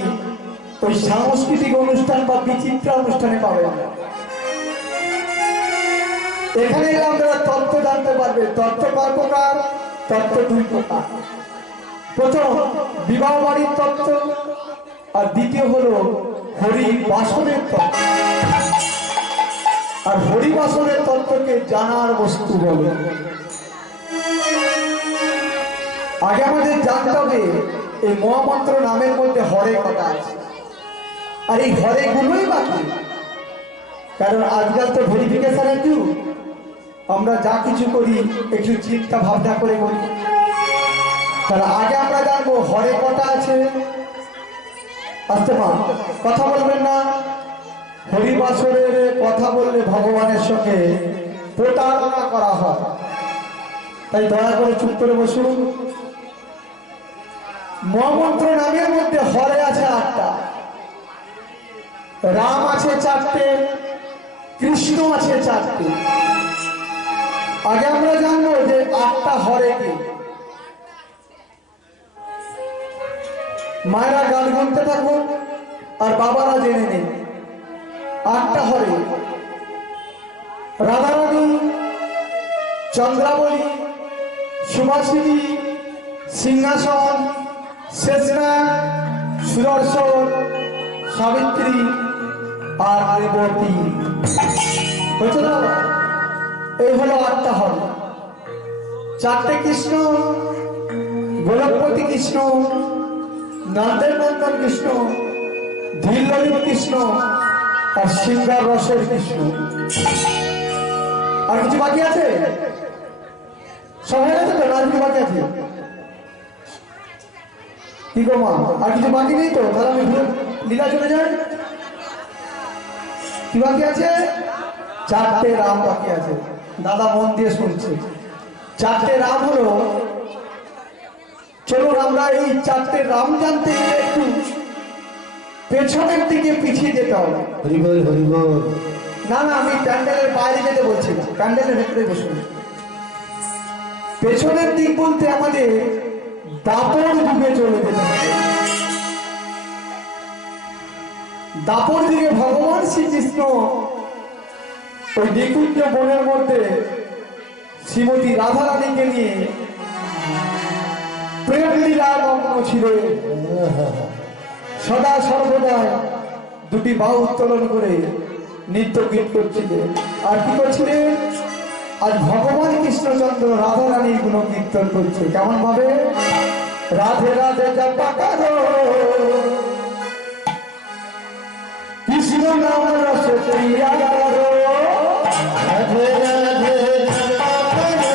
ওই সাংস্কৃতিক অনুষ্ঠান বা বিচিত্র অনুষ্ঠানে পাবেন না। এখানে এলে আপনারা তত্ত্ব জানতে পারবে। তত্ত্ব কয় প্রকার? তত্ত্ব দুই প্রকার। প্রথম বিবাহ বাড়ির তত্ত্ব, আর দ্বিতীয় হলো হরিবাসনের তত্ত্ব। আর হরিবাসনের তত্ত্বকে জানার বস্তু বলে। আগে আমাদের জানতে হবে এই মহামন্ত্র নামের মধ্যে হরে কটা আছে, আর এই হরে গুলোই বাকি। কারণ আজকাল তো ভেরিফিকেশনের যুগ, আমরা যা কিছু করি একটু চিন্তা ভাবনা করে করি। তাহলে আগে আমরা জানবো হরে কটা আছে। আসতে মা, কথা বলবেন না। হরিবাসরের কথা বললে ভগবানের সঙ্গে প্রতারণা করা হয়, তাই দয়া করে চুপ করে বসুন। মহামন্ত্র নামের মধ্যে হরে আছে 8টা, রাম আছে 4টে, কৃষ্ণ আছে 4টে। আগে আমরা জানবো যে 8টা হরে কি। মায়েরা গান গুনতে থাকুন আর বাবারা জেনে নেই। 8টা হরে: রাধারানী, চন্দ্রাবলী, সুভাষিনী, সিংহাসন, শেষনাগ, সুদর্শন, সাবিত্রী আর রেবতী। হয়েছে না? এই হলো 8টা হরে। 4টে কৃষ্ণ: গোলকপতি কৃষ্ণ, নন্দের নন্দন কৃষ্ণ, ধীরললিত কৃষ্ণ আর সিংহার রসের কৃষ্ণ। আর কিছু বাকি আছে? সব হয়ে গেছে তো? আর কিছু বাকি আছে কি গো মা? আর কিছু বাকি নেই তো? তাহলে আমি লীলা চলে যাই। কি বাকি আছে? 4টে রাম বাকি আছে। দাদা মন দিয়ে শুনছে। 4টে রাম হলো, চলুন আমরা এই 4টে রাম জানতে গেলে একটু পেছনের দিকে পিছিয়ে যেতে হবে। হরিবল হরিবল। না না, আমি প্যান্ডেলের বাইরে যেতে বলছি না, প্যান্ডেলের ভেতরে বসুন। পেছনের দিক বলতে আমাদের দাপর যুগে চলে যেতে হবে। দাপর যুগে ভগবান শ্রীকৃষ্ণ ওই নিকুঞ্জ বনের মধ্যে শ্রীমতী রাধারানীকে নিয়ে প্রেম লীলা মগ্ন ছিলেন। সদা সর্বদা দুটি বাহু উত্তোলন করে নৃত্য গীত করছিলেন। আর কি করছিলেন? আজ ভগবান কৃষ্ণচন্দ্র রাধারানীর গুণ কীর্তন করছে। কেমন ভাবে? রাধে রাধে জপা করো, কৃষ্ণ নাম রস প্রিয়া করো, রাধে রাধে জপা করো,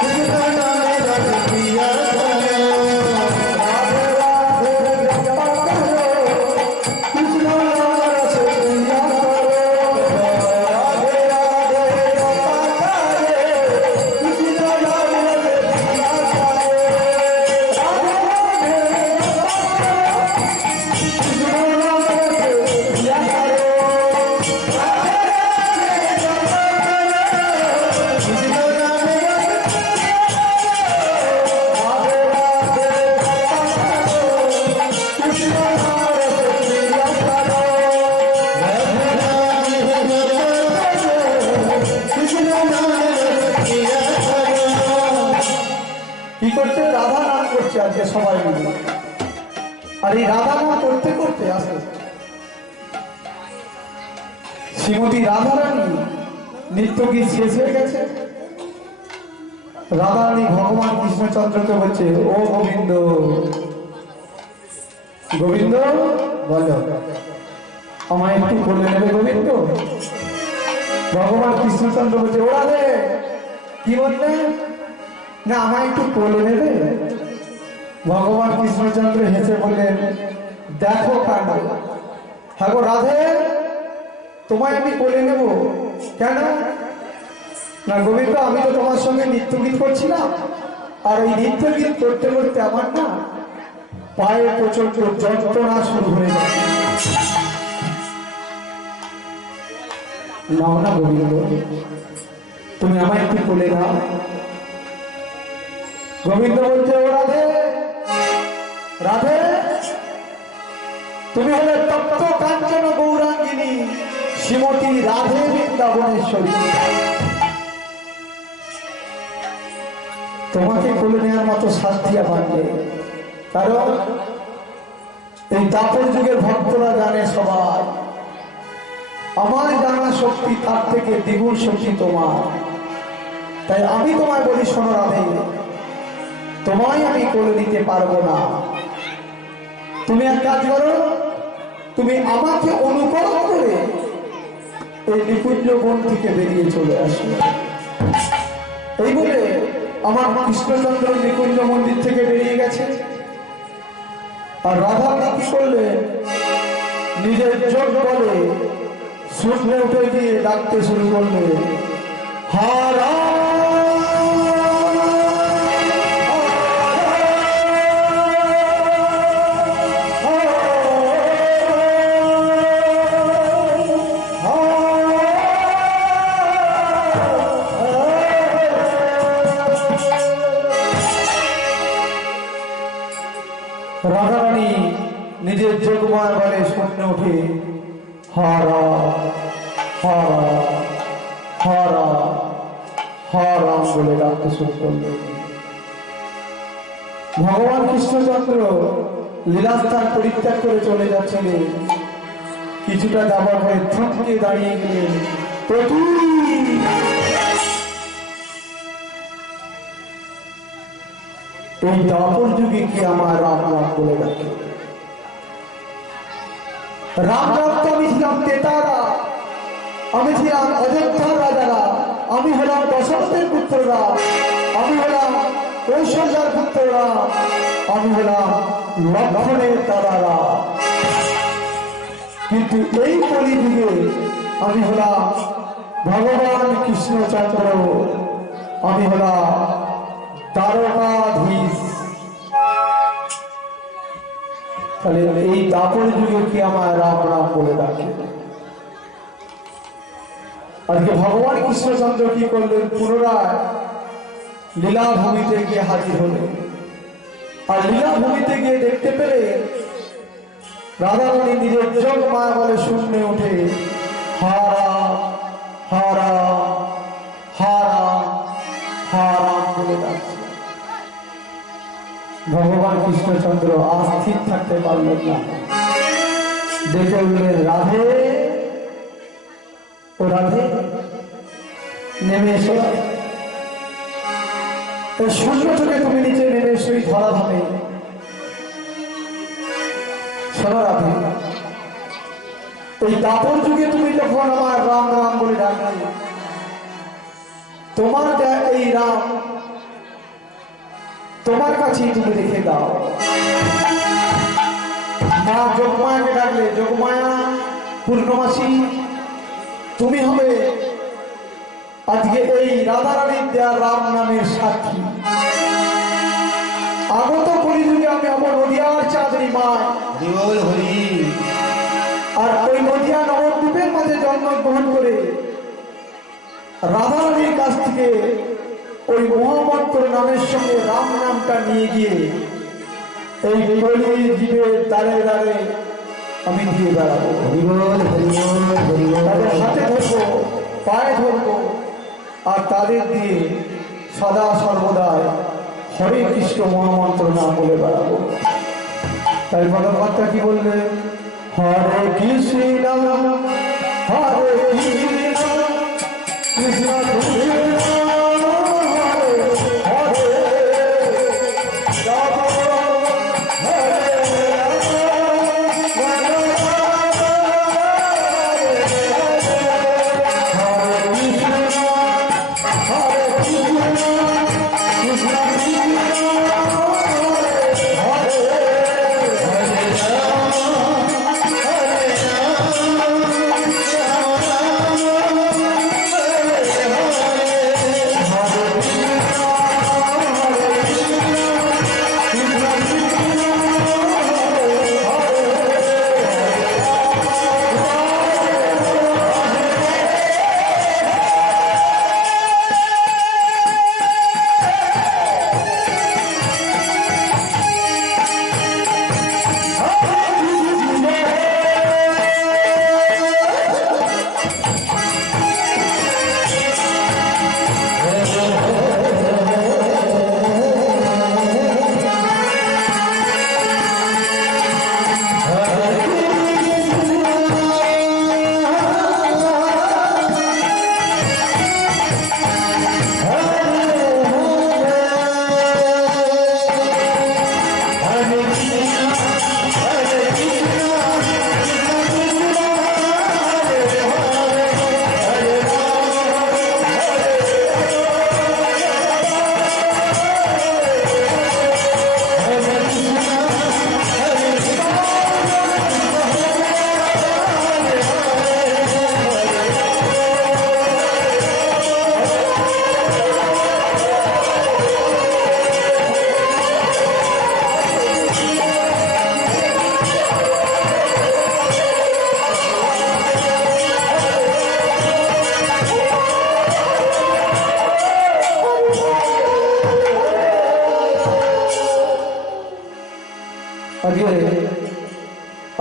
কৃষ্ণ নাম রস প্রিয়া করো। রাধে রাধে জপা করো, কৃষ্ণ নাম রস প্রিয়া করো, রাধে রাধে জপা করো, কৃষ্ণ নাম রস প্রিয়া করো, রাধে রাধে জপা কি করছে? রাধা নাম করছে আজকে সবাই মিলে। আর এই রাধা নাম করতে করতে আসে শ্রীমতী রাধারানী নৃত্য গীত শেষ হয়ে গেছে। রাধারানী ভগবান কৃষ্ণচন্দ্রকে বলছে, ও গোবিন্দ, গোবিন্দ বলো। আমায় একটু বলে নেবে গোবিন্দ? ভগবান কৃষ্ণচন্দ্র বলছে, ও রাধে, কি বললে? না, আমায় একটু কোলে নেবে? ভগবান কৃষ্ণচন্দ্র হেসে বললেন, দেখো কাণ্ড। হ্যাঁ গো রাধে, তোমায় আমি কোলে নেব কেন? না গোবিন্দ, আমি তো তোমার সঙ্গে নৃত্য গীত করছিলাম, আর ওই নৃত্য গীত করতে করতে আমার না পায়ে প্রচন্ড যন্ত্রণা শুরু হয়ে গেছে। নাও না গোবিন্দ, তুমি আমায় একটু কোলে নাও। গোবিন্দ বলছে, ও রাধে, রাধে, তুমি হলে তপ্ত কাঞ্চন গৌরাঙ্গিনী শ্রীমতী রাধে বৃন্দাবনেশ্বরী। তোমাকে কোলে নেওয়ার মতো শাস্তি আমার নেই, কারণ এই দাপর যুগের ভক্তরা জানে সবাই আমার জানা শক্তি তার থেকে দ্বিগুণ শক্তি তোমার। তাই আমি তোমায় বলি, শোনো রাধে, তোমায় আমি কোলে নিতে পারবো না। তুমি এক কাজ করো, তুমি আমাকে অনুকরণ করে এই নিকুঞ্জ বন থেকে বেরিয়ে চলে আসো। এই বলে আমার কৃষ্ণচন্দ্র নিকুঞ্জ মন্দির থেকে বেরিয়ে গেছে। আর রাধা কি করলে, নিজের চোখ বলে শুকনে উঠে গিয়ে ডাকতে শুরু করলে, হারা রাধারানী নিজের যোগমায় বলে শুনে উঠে হারা হারা হারা হারা বলে ডাকতে শুরু করল। ভগবান কৃষ্ণচন্দ্র লীলাস্থান পরিত্যাগ করে চলে যাচ্ছিলেন। কিছুটা যাবার পরে থমকে দাঁড়িয়ে গেলেন। এই দাপর যুগে কি আমার রাম রাম বলে ডাকে? রাম রাম তো আমি ছিলাম তেতারা, আমি ছিলাম অযোধ্যার রাজারা, আমি হলাম দশরথের পুত্ররা, আমি হলাম কৌশল্যার পুত্ররা, আমি হলাম লক্ষ্মণের দাদারা। কিন্তু এই কলিযুগে আমি হলাম ভগবান কৃষ্ণচন্দ্র, আমি হলাম দ্বারকাধীশ। তাহলে এই দাপর যুগে কি আমার রাম রাম বলে ডাকে? আজকে ভগবান কৃষ্ণচন্দ্র কি করলেন, পুনরায় লীলাভূমিতে গিয়ে হাজির হলেন। আর লীলাভূমিতে গিয়ে দেখতে পেলে রাধারানী নিজের যোগ মায়া বলে শূন্য উঠে হারা হারা হারা হারা বলে ডাকছে। ভগবান কৃষ্ণচন্দ্র অস্থির থাকতে পারলেন না, দেখে উঠলেন রাধে, ও রাধে নেমে এসো। শূন্য থেকে তুমি নিচে নেমে এসো এই ধরাধামে। শোনো রাধে, এই দাপর যুগে তুমি যখন আমার রাম রাম বলে ডাকলে, তোমার এই রাম তোমার কাছেই তুমি রেখে দাও। মা যোগমায়াকে ডাকলে, যোগমায়া পূর্ণমাসী তুমি হবে আজকে এই রাধারানীর দেয়া রাম নামের সাক্ষী। আগত কলিযুগে আমি হব নদিয়ার চাঁদনি মায়, আর ওই নদিয়া নবদ্বীপের মাঝে জন্মগ্রহণ করে রাধারানীর কাছ থেকে ওই মোহাম্মদ নামের সঙ্গে রাম নামটা নিয়ে গিয়ে এই কলি জীবের দাঁড়ে দাঁড়ে আমি দিয়ে বেড়াবো। তাদের হাতে ধরবো, পায়ে ধরবো, আর তাদের দিয়ে সদা সর্বদাই হরে কৃষ্ণ মহামন্ত্র নাম বলে বেড়াবো। তাই ভগবানটা কি বলবে, হরে কৃষ্ণ হরে কৃষ্ণ কৃষ্ণ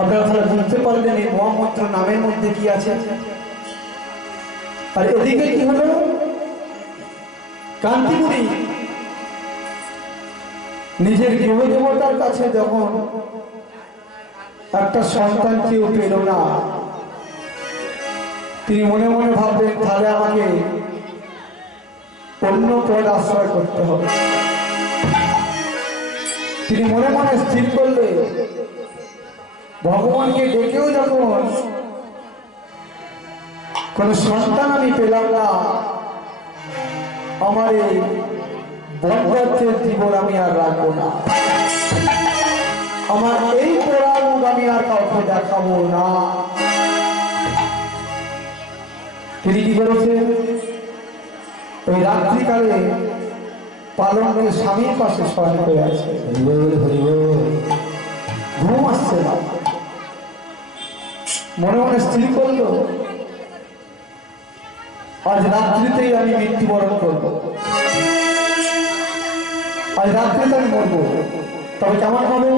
আপনারা তাহলে বুঝতে পারলেন এই মহামন্ত্র নামের মধ্যে কি আছে। আর এদিকে কি হলো, কান্তিপুরী নিজের গৃহদেবতার কাছে যখন একটা সন্তান কেউ পেল না, তিনি মনে মনে ভাবলেন তাহলে আমাকে অন্য পদ আশ্রয় করতে হবে। তিনি মনে মনে স্থির করলে ভগবানকে ডেকেও যখন কোন সন্তান আমি পেলাম না, আমার এই বন্ধাত্মের জীবন আমি আর রাখবো না, আমার এই পোড়ামুখ আমি আর কাউকে দেখাবো না। তিনি কি করেছেন, ওই রাত্রিকালে পালনের স্বামীর পাশে শয়ন হয়ে আছে, ঘুম আসছে না। মনে মনে স্থির করলো আজ রাত্রিতেই আমি মৃত্যুবরণ করবো, আজ রাত্রিতে আমি মরবো। তবে কেমন হবে,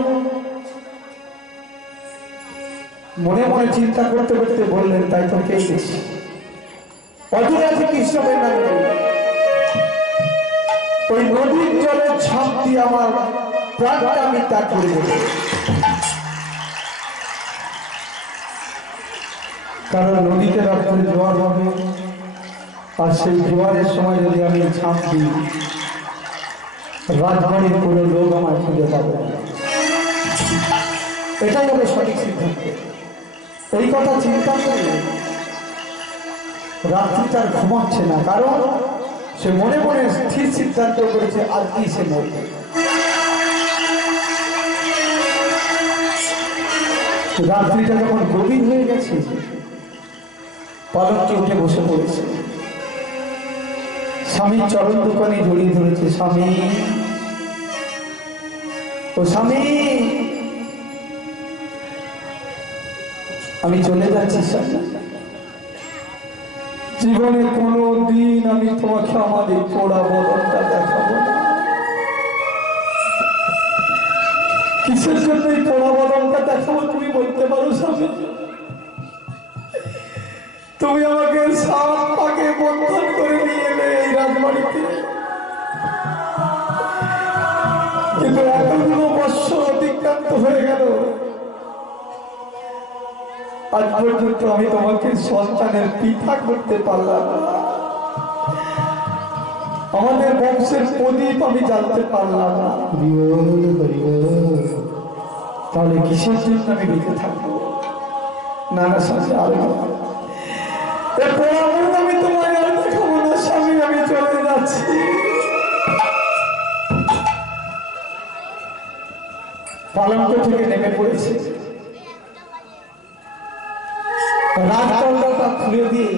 মনে মনে চিন্তা করতে করতে বললেন তাই তো কে গেছি, অদূরে আছে কৃষ্ণবের নদী, ওই নদীর জলের ছাপ দিয়ে আমার প্রাণটা আমি ত্যাগ করে দেব। কারণ নদীতে রাত্রে জোয়ার হবে, আর সেই জোয়ারের সময় যদি আমি ছাপ দিই, রাজবাড়ির কোনো লোক আমার খুঁজে পাবে না। এটাই হবে সঠিক সিদ্ধান্ত। এই কথা চিন্তা করে রাত্রি তার ঘুমাচ্ছে না, কারণ সে মনে মনে স্থির সিদ্ধান্ত করেছে আজকেই সে মরবে। রাত্রিটা যখন গভীর হয়ে গেছে, পালকটি উঠে বসে পড়েছে, স্বামীর চরণ দোকানে জড়িয়ে ধরেছে। স্বামী, ও স্বামী, আমি চলে যাচ্ছি স্বামী, জীবনে কোনো দিন আমি তোমাকে আমাদের পোড়া বদনটা দেখাবো না। কিসের জন্য এই পোড়া বদনটা দেখাবো তুমি বলতে পারো স্বামী? তুমি আমাকে সাত পাকে বন্ধন করে নিয়ে এলে এই রাজবাড়িতে, কিন্তু এতগুলো বৎসর অতিক্রান্ত হয়ে গেল, আজ পর্যন্ত আমি তোমাকে সন্তানের পিতা করতে পারলাম না, আমাদের বংশের প্রদীপ আমি জানতে পারলাম না। তাহলে কিসের জন্য আমি বেঁচে থাকবো? না না স্বামী, আরে আমি তোমার আর দেখাবো না স্বামী, আমি চলে যাচ্ছি। পালঙ্ক থেকে নেমে পড়েছে, রাজ দরজাটা খুলে দিয়ে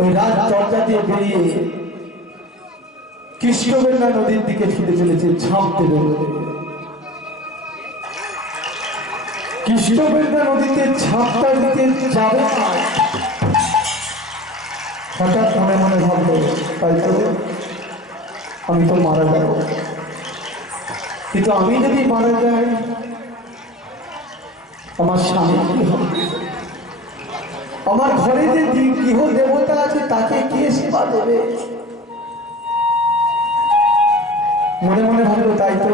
ওই রাজ দরজা দিয়ে বেরিয়ে কৃষ্ণবেন্দা নদীর দিকে ছুটে চলেছে, ঝাঁপ দেবে। কৃষ্ণবেন্দা নদীতে ঝাঁপটা দিতে যাবে না, হঠাৎ মনে মনে ভাবলো তাই তো আমি তো মারা যাব, কিন্তু আমি যদি মারা যাই আমার স্বামী কি হবে, আমার ঘরে যে গৃহ দেবতা আছে তাকে কে সেবা দেবে? মনে মনে ভাবলো তাই তো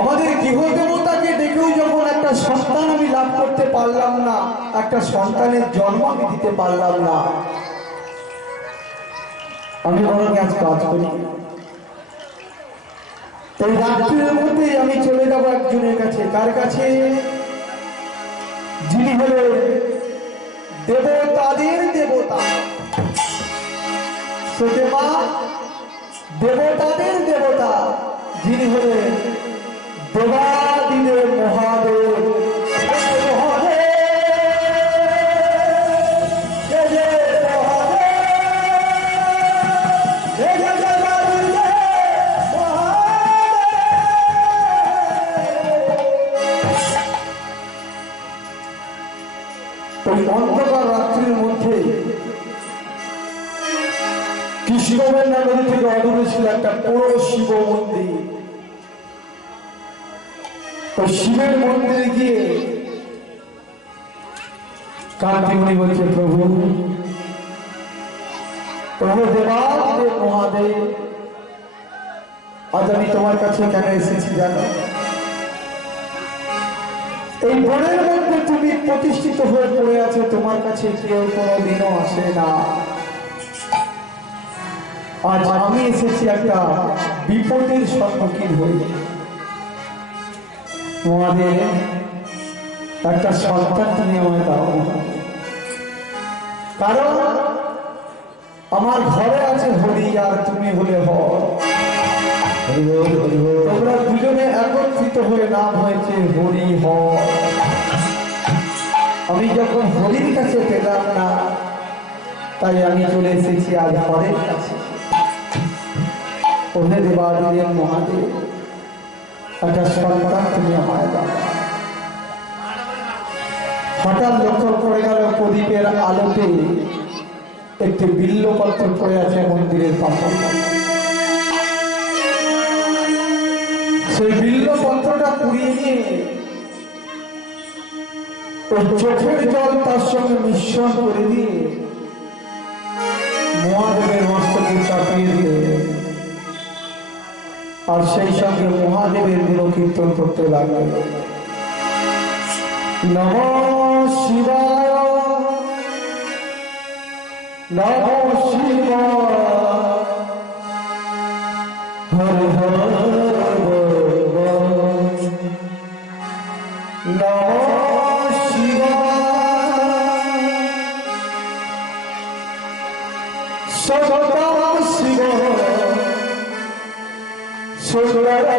আমাদের গৃহ দেবতাকে দেখেও যখন একটা সন্তান আমি লাভ করতে পারলাম না, একটা সন্তানের জন্ম আমি দিতে পারলাম না, আমি বরং আজ কাজ করি, এই রাত্রির মধ্যেই আমি চলে যাব একজনের কাছে। কার কাছে? যিনি হলেন দেবতাদের দেবতা, সত্যমা দেবতাদের দেবতা, যিনি হলেন দেবাদিদেব মহাদেব। ওই অন্ধকার রাত্রির মধ্যে কৃষ্ণবেন্দা নদী থেকে অদূরে ছিল একটা পুরো শিব মন্দির। ওই শিবের মন্দিরে গিয়ে কান্তিমণি বলছে, প্রভু প্রভু দেবাদেব মহাদেব, আজ আমি তোমার কাছে কেন এসেছি জানো? এই বনের মধ্যে তুমি প্রতিষ্ঠিত হয়ে পড়ে আছো, তোমার কাছে কেউ কোনোদিনও আসে না। আজ আমি এসেছি একটা বিপদের সম্মুখীন হয়ে। মহাদেব, একটা সন্তান তুমি আমায় দাও, কারণ আমার ঘরে আছে হরি আর তুমি হলে হর। তোমরা দুজনে একত্রিত হয়ে নাম হয়েছে হরি হর। আমি যখন হরির কাছে পেলাম না, তাই আমি চলে এসেছি আজ হরের কাছে। ওহে দেবাদিদেব মহাদেব, একটা সন্তান তুমি আমায় দাও। হঠাৎ লক্ষ্য করে গেল প্রদীপের আলোতে একটি বিল্লপত্র পড়ে আছে মন্দিরের পাশে। সেই বিল্লপত্রটা কুড়িয়ে নিয়ে ওর চোখের জল তার সঙ্গে মিশ্রণ করে দিয়ে মহাদেবের মস্তকে চাপিয়ে দিয়ে আর সেই সঙ্গে মহাদেবের গুণকীর্তন করতে লাগল। নমঃ শিবায়, নমঃ শিবায়, হর হর নমঃ শিবায়, সদা শিব সুন্দর